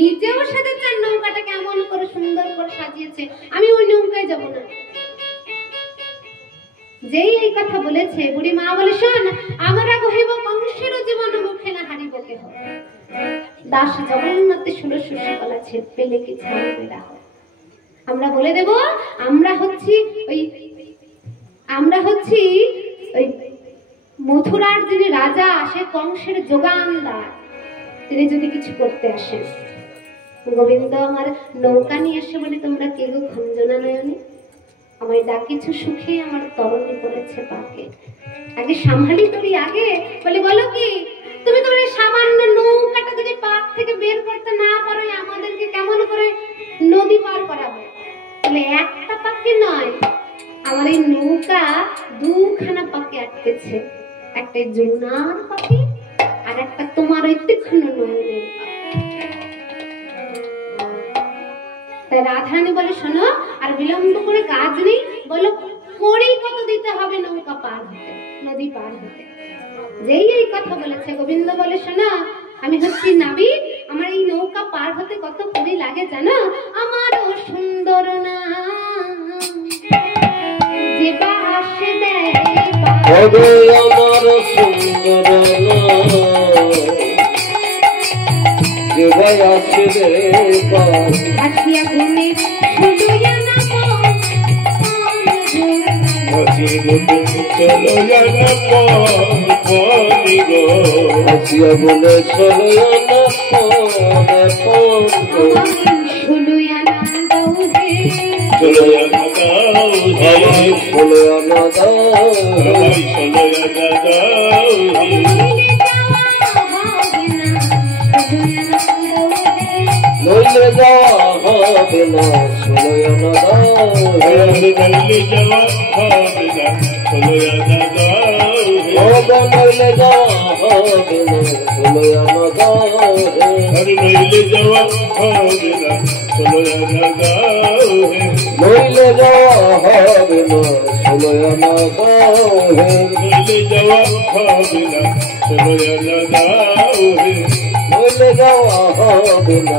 নিজেও সাজেছে, নৌকাটা কেমন করে সুন্দর করে সাজিয়েছে, আমি ওই নৌকায় যাব না। যেই এই কথা বলেছে, বুড়ি মা বলে, শোন, আমরা কহিব কংসের জীবন মুখে না হারিব কেহ, দাস জগন্নাথে 16 শিশুকলা ছেদ পেলে কি ছাড়বে রাহ। আমরা বলে দেব, আমরা হচ্ছি ওই মথুরার যিনি রাজা, সে কংসের যোগানদার, তিনি যদি কিছু করতে আসেন, গোবিন্দ আমার নৌকা নিয়ে এসে বলে, তোমরা কেউ খঞ্জনা নয়নে আমায় ডাকিছো সুখে, আমার তরণী পড়েছে পাকে, আগে সামহালি তোরি আগে। বলে, বলো কি তুমি, তোমার সামান্য নৌকাটা যদি পাক থেকে বের করতে না পারো, আমাদেরকে কেমন করে নদী পার করাবে? বলে, একটা পাকে নয়, আমার এই নৌকা দুখানা পাকে আটকেছে, একটা যমুনার পাকে আর একটা তোমার ওই তীক্ষ্ণ নয়নের পাকে। তাই রাধারানী বলে, শোনো, আর বিলম্ব করে কাজ নেই, বলো কড়ি কত দিতে হবে নৌকা পার হতে, নদী পার হতে। যেই এই কথা বলেছে, গোবিন্দ বলে, শোনো, আমি হচ্ছি নাবিক, আমার এই নৌকা পার হতে কত কড়ি লাগে জানো? আমারও সুন্দর না যে বাসে দেয়, আমার সুন্দর যে ভাই আছে রে হাসিয়া গুনে শুধুয়া না হাসিয়া বলে চলো না শুধুয়া না দৌড়ে, চলো না নইলে যাওয়া হবে না, চলো না নইলে যাওয়া হবে না, চলো अरे नैले जावा হবে না ষোলো আনা গাও হে নইলে যাওয়া হবে না ষোলো আনা গাও হে নইলে যাওয়া হবে না ষোলো আনা গাও হে নইলে যাওয়া হবে না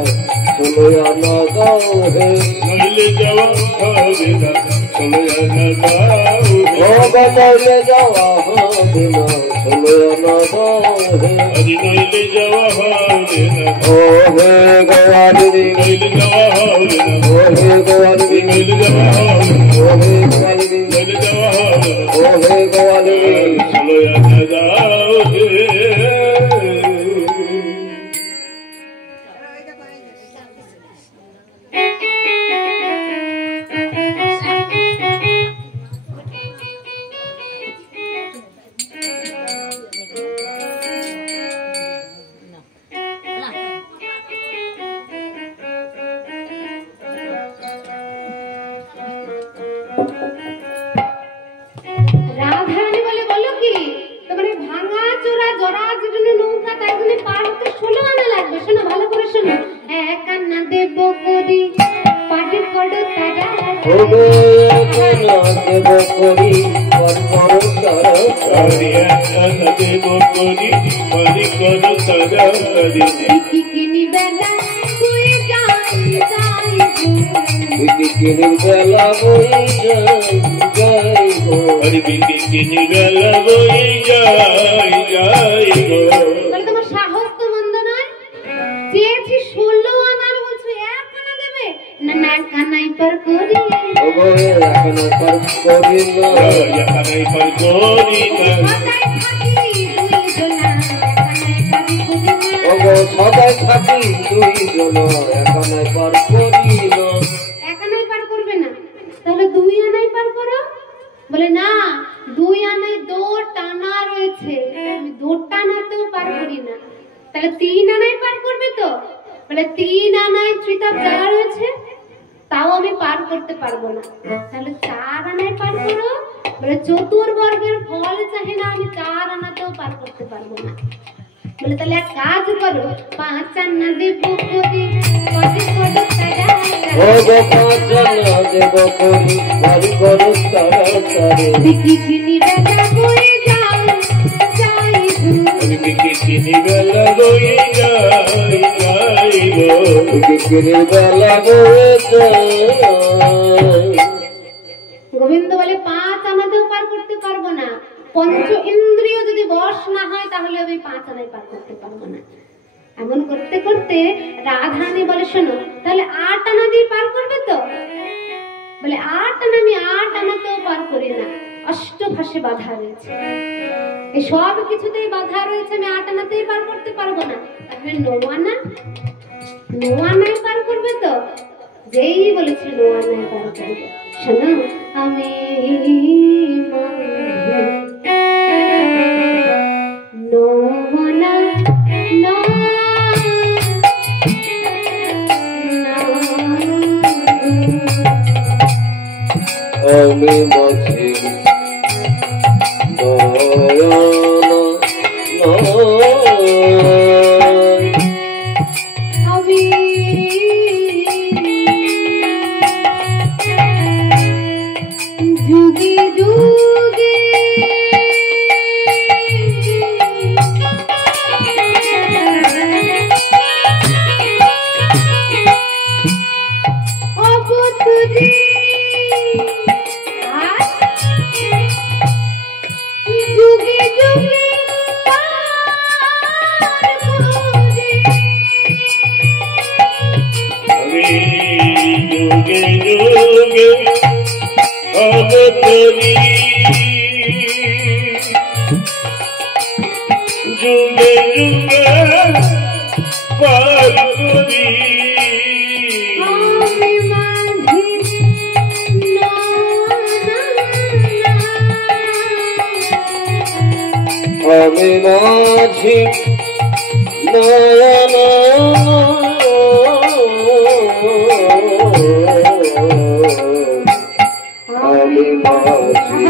ষোলো আনা গাও হে নইলে যাওয়া হবে না ষোলো আনা গাও হে ও নইলে যাওয়া হবে না ষোলো আনা গাও হে अरे नैले जावा হবে না ও হে গোয়ালিনী নইলে যাওয়া হবে না ও হে গোয়ালিনী নইলে যাওয়া হবে না ও হে গোয়ালিনী নইলে যাওয়া হবে না ও হে গোয়ালিনী ষোলো আনা গাও হে রাধারানী বলে বলো কি তোমার ভাঙা চোরা জরা যেটুকু নৌকা তাই জন্য পার হতে 16 আনা লাগবে। শোনো ভালো করে শোনো। এক আনা দেব করি পাটি করো তারা ও গো কানা দেব করি পরপর তারা আরিয়া আনা দেব করি পরি করো তারা করি কিনি বেলা তুই যাই যাই বিকিনির বেলা বই যাই গো अरे बिकी की निगला बोई जाई गो বলে তোমার সাহস তো মন্দ নয়। চেয়েছি 16 আনার বলছো এক আনা দেবে না না কানাই পর করি ও গো এখানে পর করি না या नहीं पर कोनी ना সদাই থাকি দুই জনা কানাই পর করি ও গো সদাই থাকি দুই জন এখানে পর করি না এক আনাই পার করবে না তাহলে 2 আনাই পার করো। বলে না 2 আনায় দৌড় টানা রয়েছে আমি দৌড় টানাতেও পার করি না। তাহলে 3 আনাই পার করবে তো? বলে 3 আনায় চিতাব জায়গা রয়েছে তাও আমি পার করতে পারবো না। তাহলে 4 আনায় পার করো। বলে চতুর্বর্গের ফল চাহে না আমি 4 আনাতেও পার করতে পারবো না। বলে তাহলে এক কাজ করো 5 আনা দেব করি করি করো তারা ও গো পাঁচনা দেব করি বাড়ি করো তারা তারে বিকিনি বেলা বই যাই যাই अरे बिकी की निगला बोई जाई गो বিকিনির বেলা বই যাই গোবিন্দ বলে 5 আনাতেও পার করতে পারবো না। পঞ্চ ইন্দ্রিয় যদি বশ না হয় তাহলে আমি 5 আনায় পার করতে পারবো না। এমন করতে করতে রাধারানী বলে শোনো তাহলে 8 আনা দিয়ে পার করবে তো? বলে 8 আনা আমি 8 আনাতেও পার করি না। অষ্টভাষে বাধা রয়েছে, এই সব কিছুতেই বাধা রয়েছে, আমি 8 আনাতেই পার করতে পারবো না। তাহলে 9 আনা 9 আনায় পার করবে তো? যেই বলেছে 9 আনায় পার করবে। শোনো আমি আমি মাঝে যুগে যুগে অবতুরি যুগে যুগে अरे जुगे जुगे अब तेरी जुगे जुगे पार करी আমি মাঝি আমি মাঝি নয়ন আমি মাঝি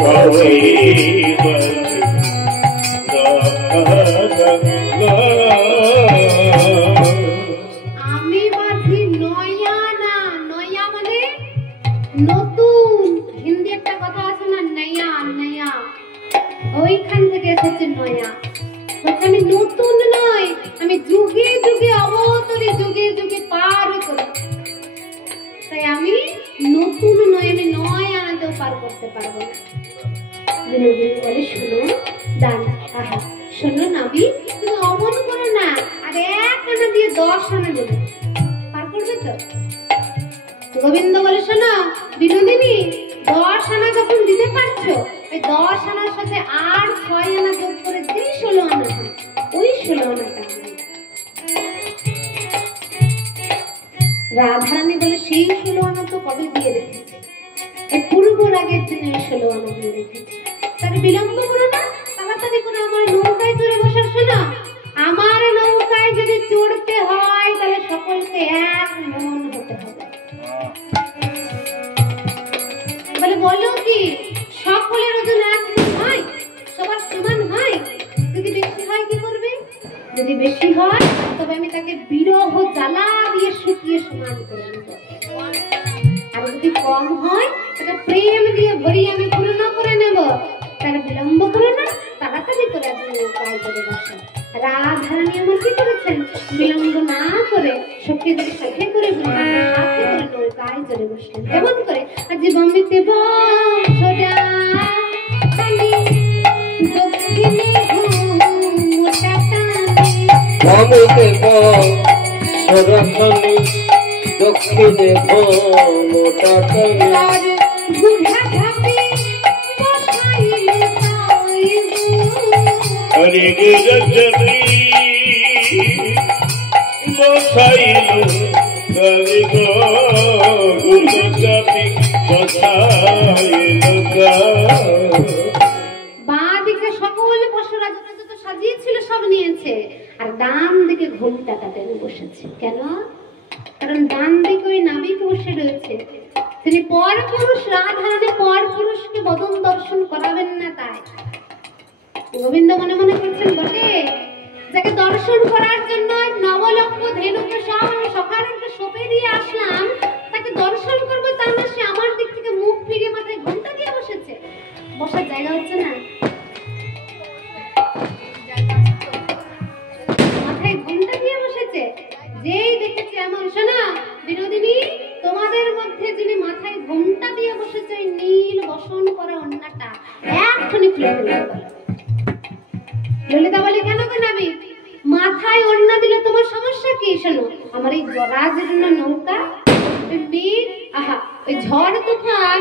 নয়ন নতুন হিন্দি একটা কথা আছে না, নয়া নয়া, ওইখান থেকে এসেছে নয়া। বলছে আমি নতুন নয়, আমি যুগে যুগে অবতরে যুগে যুগে পার করি, তাই আমি নতুন নয়, আমি নয় আনাতেও পার করতে পারবো না। বিনোদিনী বলে শোনো দান, আহা শোনো নাবি, তুমি অমন করো না, আর 1 আনা দিয়ে 10 আনা দেবে, পার করবে তো? গোবিন্দ বলে শোনো বিনোদিনী, 10 আনা যখন দিতে পারছো, ওই 10 আনার সাথে আর 6 আনা যোগ করে যেই 16 আনা হয়, ওই 16 আনাটা রাধারানী বলে সেই 16 আনা তো কবে দিয়ে রেখেছে, এই পূর্ব রাগের দিনে 16 আনা দিয়ে রেখেছে। তার বিলম্ব করো না, তাড়াতাড়ি করে আমার নৌকায় চড়ে বসার। শোনো, আমার নৌকায় যদি চড়তে হয় তাহলে সকলকে এক মন হতে হবে। বলে বলো কি সকলের ওজন এক হয়, সবার সমান হয়? যদি বেশি হয় কি করবে? যদি বেশি হয় তবে আমি তাকে বিরহ জ্বালা দিয়ে শুকিয়ে সমান করে নেব, আর যদি কম হয় তাকে প্রেম দিয়ে ভরিয়ে আমি পূর্ণ করে নেব। তার বিলম্ব করে না, তাড়াতাড়ি করে আপনি নৌকায় চড়ে বসেন। রাধারানী আমার কি করেছেন, বিলম্ব না করে সখীদের সাথে করে নৌকায় চড়ে বসলেন। কেমন করে? আজ বম্বিতে বসরা দক্ষিণে মোটা বম্বিতে বসরাখানি দক্ষিণে মোটা हरे गिरजनी बसाइलो हरे गुरजनी बसाइलो। বাঁ দিকে সকল পশুরা যত যত সাজিয়েছিল সব নিয়েছে, আর ডান দিকে ঘোমটাটা টেনে বসেছে। কেন? কারণ ডান দিকে ওই নাবিক বসে রয়েছে, তিনি পর পুরুষ। রাধারানী পর পুরুষকে বদন দর্শন করাবেন না, তাই গোবিন্দ মনে মনে করছেন বটে, যাকে দর্শন করার জন্য নবলক্ষ ধেনুকে সব সকালকে সোপে দিয়ে আসলাম, তাকে দর্শন করবো, তার না সে আমার দিক থেকে মুখ ফিরিয়ে মাথায় ঘন্টা দিয়ে বসেছে। বসার জায়গা হচ্ছে না, মাথায় ঘন্টা দিয়ে বসেছে। যেই দেখেছে এমন, শোনা বিনোদিনী, তোমাদের মধ্যে যিনি মাথায় ঘন্টা দিয়ে বসেছে ওই নীল বসন করা অন্যটা এক্ষুনি খুলে ফেলতে। ললিতা বলে কেন নাবি, মাথায় ওড়না দিলে তোমার সমস্যা কি? শোনো, আমার এই জরাজীর্ণ নৌকা, মেঘ, আহা ওই ঝড় তুফান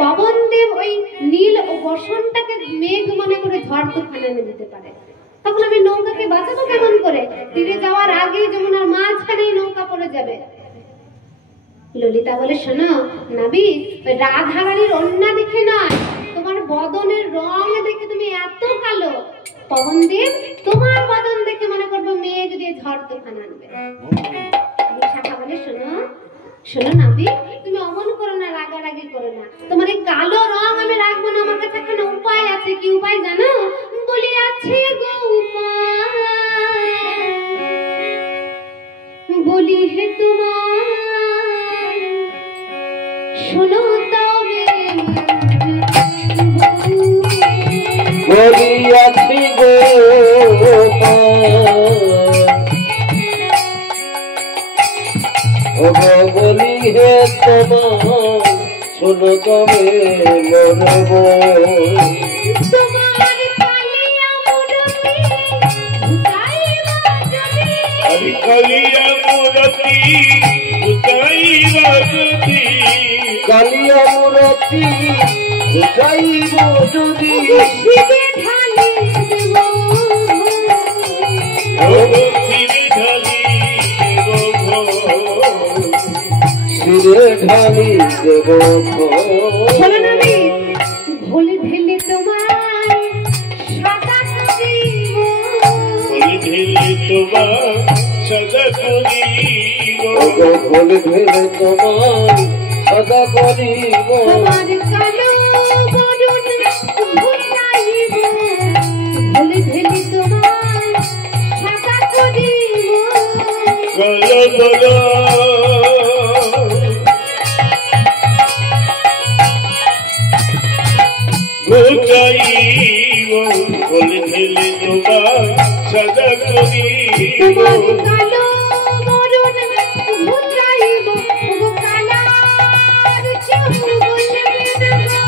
পবন দেব ওই নীল ও বসনটাকে মেঘ মনে করে ঝড় তুফান এনে দিতে পারে, তখন আমি নৌকাকে বাঁচাবো কেমন করে? তীরে যাওয়ার আগেই যমুনার মাঝখানেই নৌকা পড়ে যাবে। ললিতা বলে শোনো নাবি, রাধারানীর ওড়না দেখে নয়, তোমার বদনের রং দেখে তুমি এত কালো, পবন দেব তোমার বদন দেখে মনে করবো মেঘ দিয়ে ঝড় তুফান আনবে। শাখা বলে শোনো শোনো নাবি, তুমি অমন করো না, রাগারাগি করো না, তোমার এই কালো রং আমি রাখবো না, আমার কাছে এখানে উপায় আছে। কি উপায় জানো? বলি আছে গো উপায়, বলি হে তোমার শোনো তবে বলিয়াছি গো বলি হে তোমার শোনো তবে মরব। কালিয়া মূরতি কালিয়া মূরতি যাইব যদি শিরে ঢালি দেব। ভুলে ঢেলে তোমার সাদা করিব, ভুলে ঢেলে তোমার সাদা করিব, ভুলে ঢেলে তোমার সাদা করিব, তোমার কালো বরণ ভুলাইব, ভুলে ঢেলে তোমার সাদা করিব, কালো বরণ ঘুচাইব বলে ফেলে তোমার সাদা করিব তোমার কালো মরণ ঘুচাইব ওগো কালার চোখ বলবে না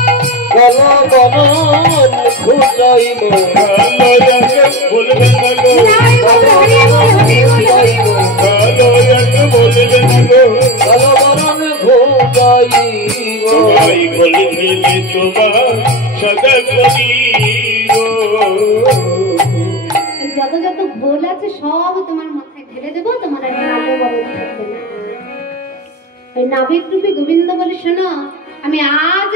কালো বনন ঘুচাইব কালো এক বলবে না গো কালো এক বলবে না গো কালো বনন ঘুচাইব ভাই বলে ফেলে তোমার সাদা করিব যত যত ভুল আছে সব তোমার মাথায় ঢেলে দেবো, তোমার আর কালো বরণ থাকবে না। ওই নাবিক রূপী গোবিন্দ বলে, শোনো আমি আজ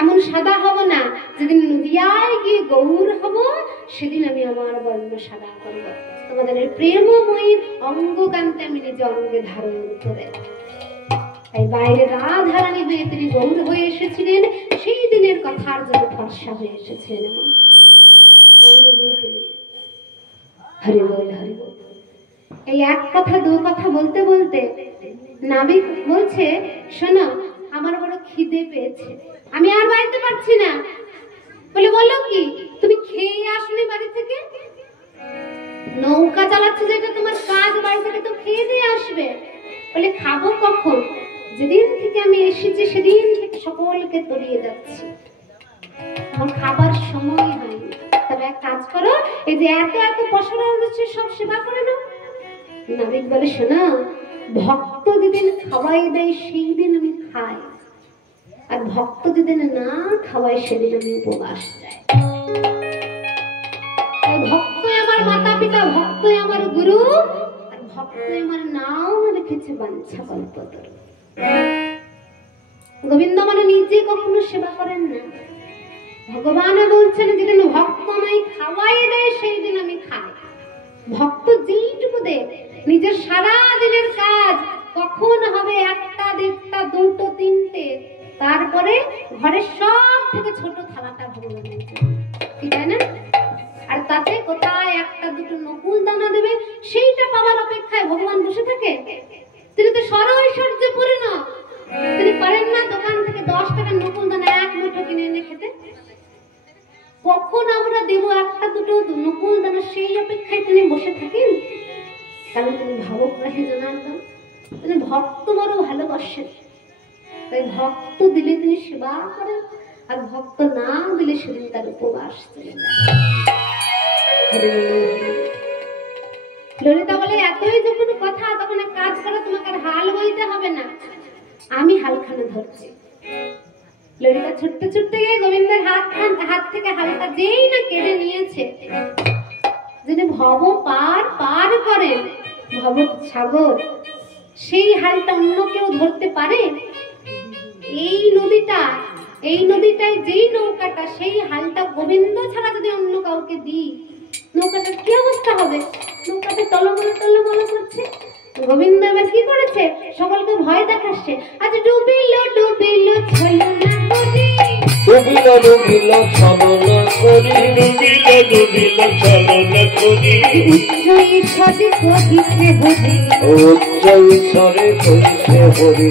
এমন সাদা হব না, যেদিন নদিয়ায় গিয়ে গৌর হব সেদিন আমি আমার বর্ণ সাদা করব। তোমাদের এই প্রেমময়ী অঙ্গকান্তে আমি নিজে অঙ্গে ধারণ করে, এই বাইরে রাধারানী হয়ে তিনি গৌর হয়ে এসেছিলেন, সেই দিনের কথার জন্য ফর্সা হয়ে এসেছিলেন গৌর হয়ে তিনি। হরি বল হরি বল। এই এক কথা দু কথা বলতে বলতে নাবিক বলছে, শোনো আমার বড় খিদে পেয়েছে, আমি আর বাড়িতে পারছি না। বলে, বলো কি, তুমি খেয়ে আসলে বাড়ি থেকে? নৌকা চালাচ্ছে যেটা তোমার কাজ, বাড়ি থেকে তো খেয়ে দিয়ে আসবে। বলে, খাবো কখন? যেদিন থেকে আমি এসেছি সেদিন থেকে সকলকে তরিয়ে যাচ্ছি, আমার খাবার সময় হয়নি। তবে এক কাজ করো, এই যে এত এত পশরা হচ্ছে সব সেবা করে নাও। নাবিক বলে, শোনা ভক্ত যেদিন খাওয়াই দেয় সেই দিন আমি খাই, আর ভক্ত যেদিন না খাওয়াই সেদিন আমি উপবাস যাই। ভক্তই আমার মাতা পিতা, ভক্তই আমার গুরু, আর ভক্তই আমার নাম রেখেছে বাঞ্ছা কল্পতরু। গোবিন্দ মানে নিজে কখনো সেবা করেন না, ভগবান বলছেন যেদিন ভক্ত আমায় খাওয়াই দেয় সেই দিন আমি খাই। ভক্ত যেইটুকু দেয়, নিজের সারা দিনের কাজ কখন হবে একটা দেড়টা দুটো তিনটে, তারপরে ঘরের সব থেকে ছোট থালাটা ভগবানের ঠিক আছে না? আর তাতে কোথায় একটা দুটো নকুল দানা দেবে সেইটা পাওয়ার অপেক্ষায় ভগবান বসে থাকে। তিনি তো সরৈশ্বর্য পূর্ণ, তিনি পারেন না দোকান থেকে 10 টাকার নকুল দানা এক মুঠো কিনে এনে খেতে। কখন আমরা দেব একটা দুটো নকুল দানা সেই অপেক্ষায় তিনি বসে থাকেন, কারণ তিনি ভাবগ্রাহী জনার্দন, তিনি ভক্ত বড় ভালোবাসেন। তাই ভক্ত দিলে তিনি সেবা করেন, আর ভক্ত না দিলে সেদিন তার উপবাস চলে যায়। ললিতা বলে, এতই যখন কথা, তখন এক কাজ করো, তোমাকে আর হাল বইতে হবে না, আমি হালখানা ধরছি। ললিতা ছুটতে ছুটতে গিয়ে গোবিন্দের হাত থেকে হালকা যেই না কেড়ে নিয়েছে, যিনি ভব পার করেন, ভব সাগর, সেই হালটা অন্য কেউ ধরতে পারে? এই নদীটায় যেই নৌকাটা, সেই হালটা গোবিন্দ ছাড়া যদি অন্য কাউকে দিই, নৌকাটার কি অবস্থা হবে? নৌকাটা টলমল টলমল করছে। গোবিন্দ এবার কি করেছে? সকলকে ভয় দেখাচ্ছে, আজ ডুবিল ডুবিল ছলনা করি, ডুবিল ডুবিল ছলনা করি, ডুবিল ডুবিল ছলনা করি, উচ্চ ঈশ্বরে কহিছে হরি, উচ্চ ঈশ্বরে কহিছে হরি,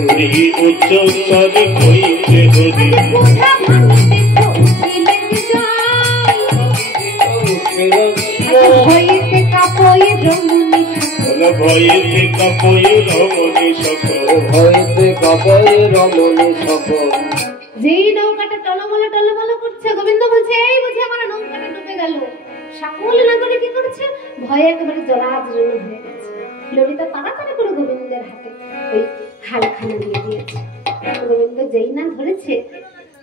উচ্চ ঈশ্বরে কহিছে হরি, কোথা ভাঙিতে উঠিলেন জল, হইতে কাপই রমণী সকল, ভয়েতে কাঁপয় রমণী সকল, ভয়েতে কাঁপয় রমণী সকল। যেই নৌকাটা টলমল করছে, গোবিন্দ বলছে, এই বুঝি আমার নৌকাটা ডুবে গেল। সকল নাগরিক কি করেছে? ভয়ে একেবারে জলাজীর্ণ হয়ে গেছে। ললিতা তাড়াতাড়ি করে গোবিন্দের হাতে ওই হালখানা দিয়ে দিয়েছে। গোবিন্দ যেই না ধরেছে,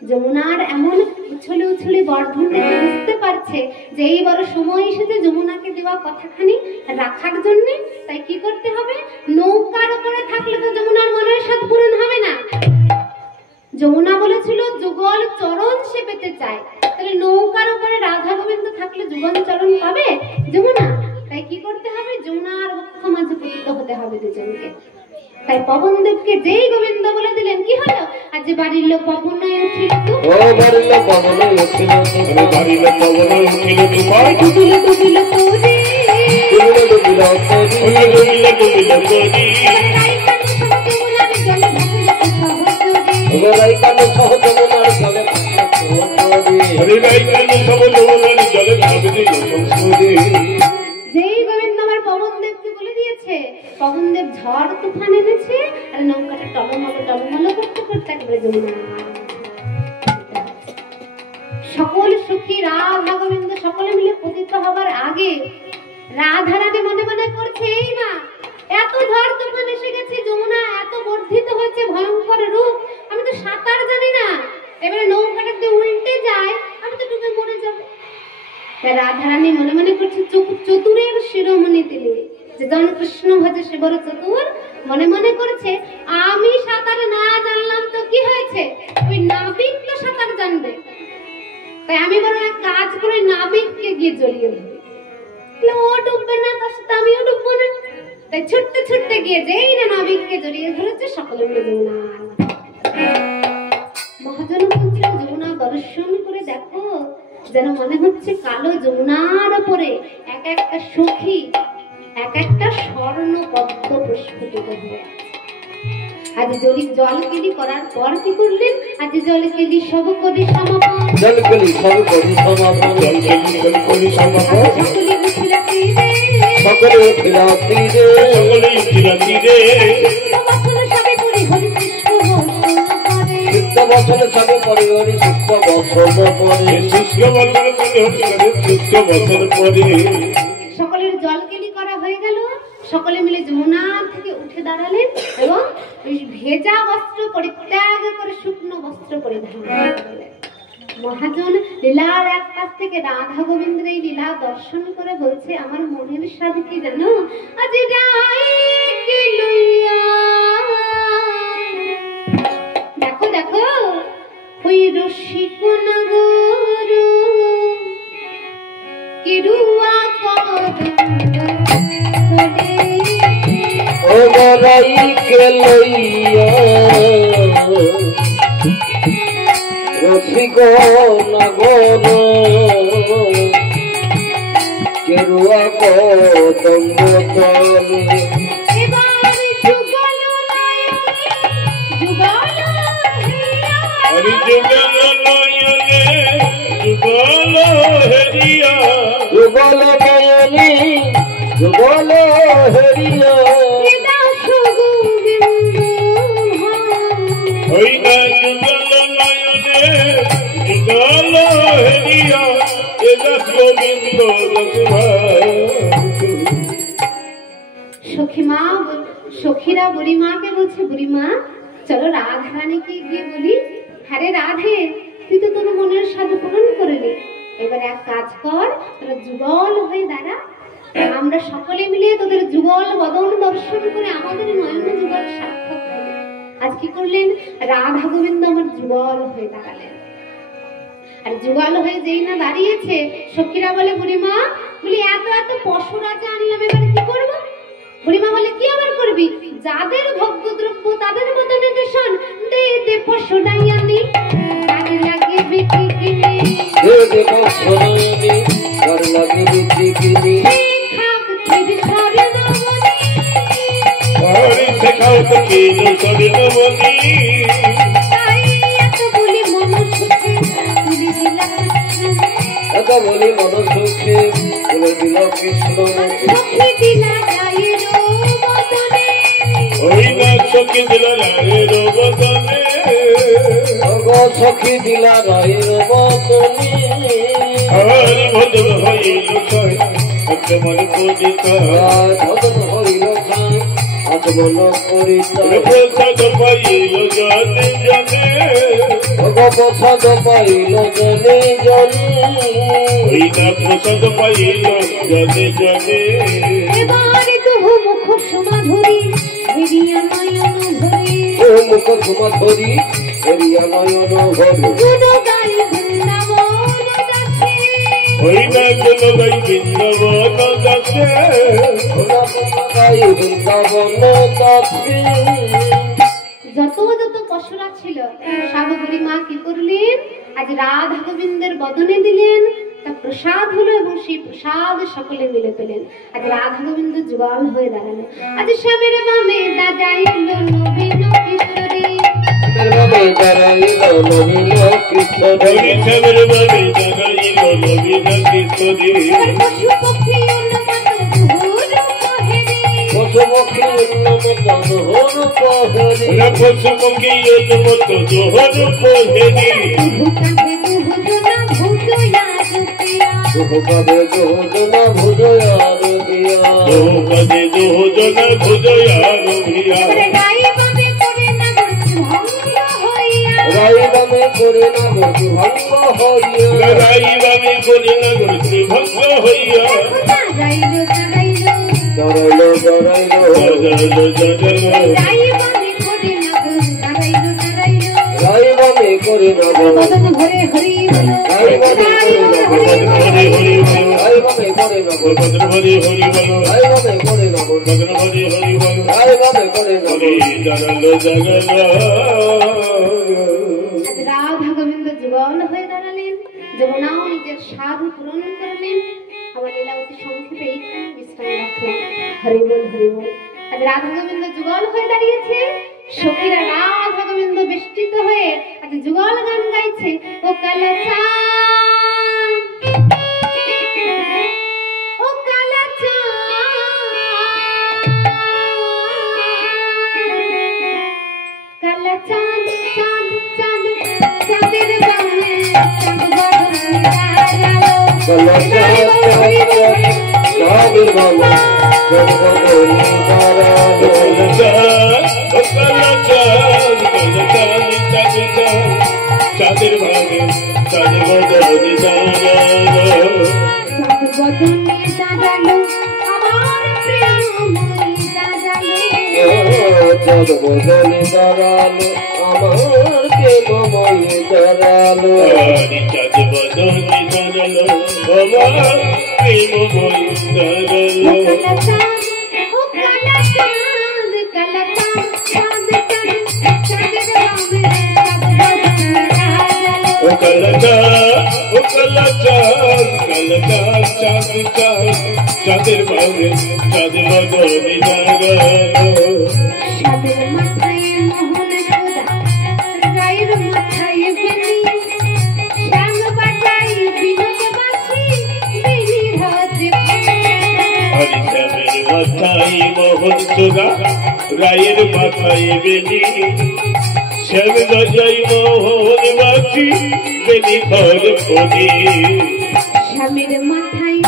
যমুনার এমন উছলে উছলে বর্ধন দেখে বুঝতে পারছে যে এই বড় সময় এসেছে যমুনাকে দেওয়া কথাখানি রাখার জন্য। তাই কি করতে হবে? নৌকার উপরে থাকলে তো যমুনার মনের স্বাদ পূরণ হবে না। যমুনা বলেছিল যুগল চরণ সে পেতে চায়, তাহলে নৌকার উপরে রাধা গোবিন্দ থাকলে যুগল চরণ পাবে যমুনা? তাই কি করতে হবে? যমুনার বক্ষ মাঝে পতিত হতে হবে দুজনকে। তাই পবনদেবকে যেই গোবিন্দ বলে দিলেন, কি হলো? আজ বাড়ির লোক পবনে উঠিল, ও বাড়ির লোক পবনে উঠিল, বাড়ির লোক পবনে উঠিল, তোমার ডুবিল ডুবিল তোরে, ডুবিল ডুবিল তোরে, ডুবিল ডুবিল তোরে, রাই কানে সহ যমুনার জলে ভাসে তোরে, আর নৌকাটা টলমল করতে করতে একেবারে যমুনা। সকল সখী রাধা গোবিন্দ সকলে মিলে পতিত হবার আগে রাধা রানী মনে মনে করছে, এই মা এত ঝড় তুফান এসে গেছে, যমুনা এত বর্ধিত হয়েছে ভয়ঙ্কর রূপ, আমি তো সাঁতার জানি না, এবারে নৌকাটা যদি উল্টে যায় আমি তো ডুবে মরে যাব। রাধা রানী মনে মনে করছে চতুরের শিরোমণি তিনি, যে জন কৃষ্ণ ভজে সে বড় চতুর, মনে মনে করছে আমি সাঁতার না জানলাম তো কি হয়েছে, ওই নাবিক তো সাঁতার জানবে, তাই আমি বরং এক কাজ করে নাবিককে গিয়ে জড়িয়ে ধরি, ও ডুববে না তার সাথে আমিও ডুববো না। তাই ছুটতে ছুটতে গিয়ে যেই না নাবিককে জড়িয়ে ধরেছে, সকলে মিলে যমুনা। মহাজন বলছেন যমুনা দর্শন করে দেখো, যেন মনে হচ্ছে কালো যমুনার উপরে এক একটা সখী এক একটা স্বর্ণ পদ্ম প্রস্ফুটিত হয়ে আছে। আজ জলকেলি করার পর কি করলেন, আজ জলকেলি সব করে সমাপন, জলকেলি সব করে সমাপন, সকলে উঠিলা তীরে, সকলে উঠিলা তীরে, সকলে উঠিলা তীরে, বচন সবে করে হরি কৃষ্ণ বচন করে, চিত্ত বচন সবে করে হরি চিত্ত বচন করে, শুষ্ক বচন করে শুষ্ক বচন করে। সকলের জলকেলি করা হয়ে গেল, সকলে মিলে যমুনা থেকে উঠে দাঁড়ালেন এবং ভেজা বস্ত্র পরিত্যাগ করে শুকনো বস্ত্র পরিধান করলেন। মহাজন লীলার এক পাশ থেকে রাধা গোবিন্দের এই লীলা দর্শন করে বলছে, আমার মনের সাধ কি জানো, আজ রাইকে লইয়া দেখো দেখো ওই রসিক নগর কিরুয়া ও গরাইকে লইয়া রসিক নগর কেরুয়া কদম্ব তলে, হরি যুগল নয়নে যুগল হেরিয়া, যুগল নয়নে যুগল হেরিয়া, ওই না যুগল নয়নে যুগল হেরিয়া, এ দাস গোবিন্দ সখীরা বুড়িমাকে বলছে, বুড়িমা চলো রাধা রানীকে গিয়ে বলি, হ্যাঁ রে রাধে তুই তো তোর মনের সাথে পূরণ করলি, এবার এক কাজ কর, তোরা যুগল হয়ে দাঁড়া, আমরা সকলে মিলে তোদের যুগল বদন দর্শন করে আমাদের নয়ন যুগল সার্থক হলো। আজ কি করলেন, রাধা গোবিন্দ আমার যুগল হয়ে দাঁড়ালেন। আর যুগল হয়ে যেই না দাঁড়িয়েছে, সখীরা বলে বুড়িমা বলি এত এত পশু রাজা আনলাম, এবার কি করবো? বুড়িমা বলে কি আবার করবি, যাদের ভোগ্য দ্রব্য তাদের বদনে দেশন দে দে পশু ডাইয়ানি, তাদের লাগে বিক্রি কিনে, দে দে পশু ডাইয়ানি, তার লাগে বিক্রি কিনে, খাক ছিড়ি সরে নবনি, হরি শেখাও তো কেন সরে নবনি, তাই এত বলি মন সুখে তুলি দিলা কৃষ্ণ, এত বলি মন সুখে তুলে দিল কৃষ্ণ, সখী দিলা গায়ের বদনে, ওই না সখী দিলা রায়ের বদনে, সখী দিলা রায়ের বদনে, হরি ভজন হইল সাই আত্মন পূজিতা, ভজন হইল সাই আত্মন পূজিতা, প্রসাদ পাইল জনে জনে, প্রসাদ পাইল জনে জনে, ওই না প্রসাদ পাইল জনে জনে, এবার তুহু মুখ সমাধুরী হেরিয়া নয়ন ভরে, ও মুখ তোমা ধরি হেরিয়া নয়ন ভরে, গুণ গাই বৃন্দাবন দাসে, ওই না গুণ গাই বৃন্দাবন দাসে, গাই বৃন্দাবন দাসে। যত যত পশুরা ছিল সব বুড়িমা কি করলেন, আজ রাধা গোবিন্দের বদনে দিলেন, তা প্রসাদ হলো এবং সেই প্রসাদ সকলে মিলে পেলেন। আজ রাধা গোবিন্দ যুগল হয়ে দাঁড়ালো। আজ শ্যামের বামে দাঁড়াইল নবীন কিশোরী, বামে দাঁড়াইল নবীন কিশোরী, হরি শ্যামের বামে দাঁড়াইল নবীন কিশোরী, পশু পক্ষী উন্নত ঘোর হেরি, পশু পক্ষী উন্নত ঘোর পোহেরি ওরা পশুপক্ষী এর মতো জোহর পোহেরি ভূকাঁধে দুহুজনা ভুজয়া রুকিয়া কদে দুজনা ভুজয়া রুভিয়া রাই বামে করে না গর্তি ভঙ্গ হইয়া লড়াই বামে করে না করতে ভঙ্গ হইয়া জড়াইলো জড়ালো জড়ালো রাই বামে করে না গর্তি হরি হরি রাই বামে করে না হরি হরি বলো রাই বামে করে না ভদ্র হরি হরি বলো রাই বামে করে না ভদ্র হরি হরি বলো রাই বামে করে না হরি জড়ালো জগলো রাধা গোবিন্দ যুগল হয়ে দাঁড়ালেন, যমুনাও নিজের সাধু পূরণ করলেন। আমার লীলাবতী সংক্ষেপে এইখানে বিশ্রাম রাখলাম। হরি বল হরি বল। আজ রাধা গোবিন্দ যুগল হয়ে দাঁড়িয়েছে, সখীরা রাধা গোবিন্দ বেষ্টিত হয়ে আজ যুগল গান গাইছে। ও কালাচাঁদ, ও কালাচাঁদ, চাঁদ চাঁদ চাঁদের বামে চাঁদ বদন সাজালো। চাঁদের বামে জগবদনী তারালো চাঁদের ভাগে চাঁদের বদলি চাঁদ বদনে সাজালো আমার প্রেমময়ী সাজালো। চাঁদ বদনী তারালো আমার প্রেমময়ী তারালো চাঁদ বদলি জানালো আমার প্রেম বই ও কালাচাঁদ, ও কালাচাঁদ, কালাচাঁদ, চাঁদ চাঁদ চাঁদের বামে চাঁদ বদন সাজালো। ও কলচা চাঁদ চাঁদ চাঁদের ভাগে চাঁদ বদলি জানালো সাদের মাথায় মোহন খোদা, রায়ের মাথায় বেনি, শ্যাম বাজাই বিনোদ বাসি, বেনি রাজে হরিশ্যামের মাথায় মোহন চোরা রায়ের মাথায় বেনি শ্যাম গজাই মোহন বাসি বেনি ঘর খোদি শ্যামের মাথায়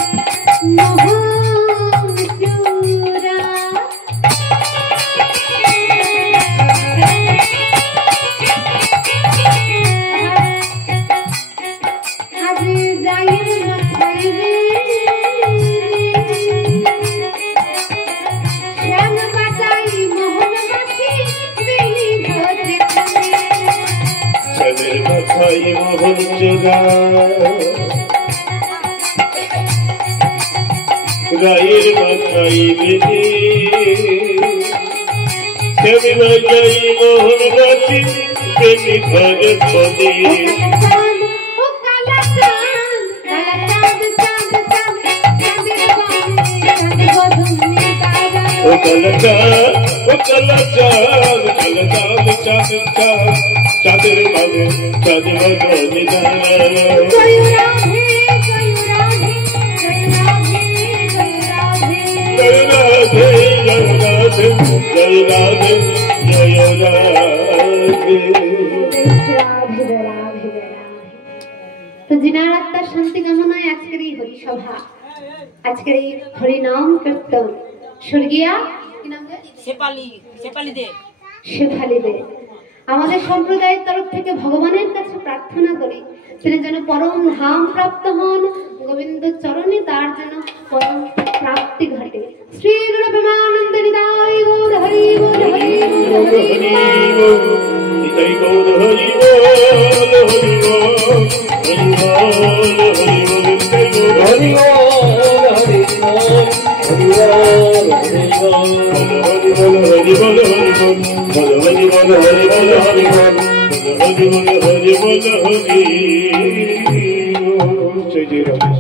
মোহন চূড়া, আজ রায়ের মাথায় বেনি, শ্যাম বাজাই মোহন বাসি, বেনি রাজে শ্যামের মাথায় মোহন চোরা রায়ের মাথায় বেনি শ্যাম গজাই মোহন বাসি বেনি ঘর খোদি কালাচাঁদ, ও কালাচাঁদ, কালাচাঁদ, চাঁদ চাঁদ চাঁদের বামে চাঁদ বদনে সাজালো। ও কলচা চাঁদ চাঁদ চাঁদের ভাগে চাঁদ বদলি জানালো জয় রাধে, জয় রাধে, জয় রাধে, জয় রাধে। জয় রাধে জয় রাধে জয় রাধে জয় রাধে রাধে, রাধে, রাধে। তো জিনার আত্মার শান্তি কামনায় আজকের এই হরিসভা, আজকের এই হরিনাম কীর্তন স্বর্গীয়া কি নাম দেয়? শেফালি দে। আমাদের সম্প্রদায়ের তরফ থেকে ভগবানের কাছে প্রার্থনা করি তিনি যেন পরম ধাম প্রাপ্ত হন, গোবিন্দ চরণে তার যেন পরম প্রাপ্তি ঘটে। শ্রী গুরু প্রেমানন্দ নিতাই গৌর হরি বল হরি বল হরি বল। নিতাই গৌর হরি বল হরি বল হরি বল হরি বল নিতাই গৌর হরি বল হরি বল হরি বল হরি বল হরি বল হরি বল হরি বল হরি বল হরি বল হরি বল হরি বল হরি বল হরি জয় জয় রাধে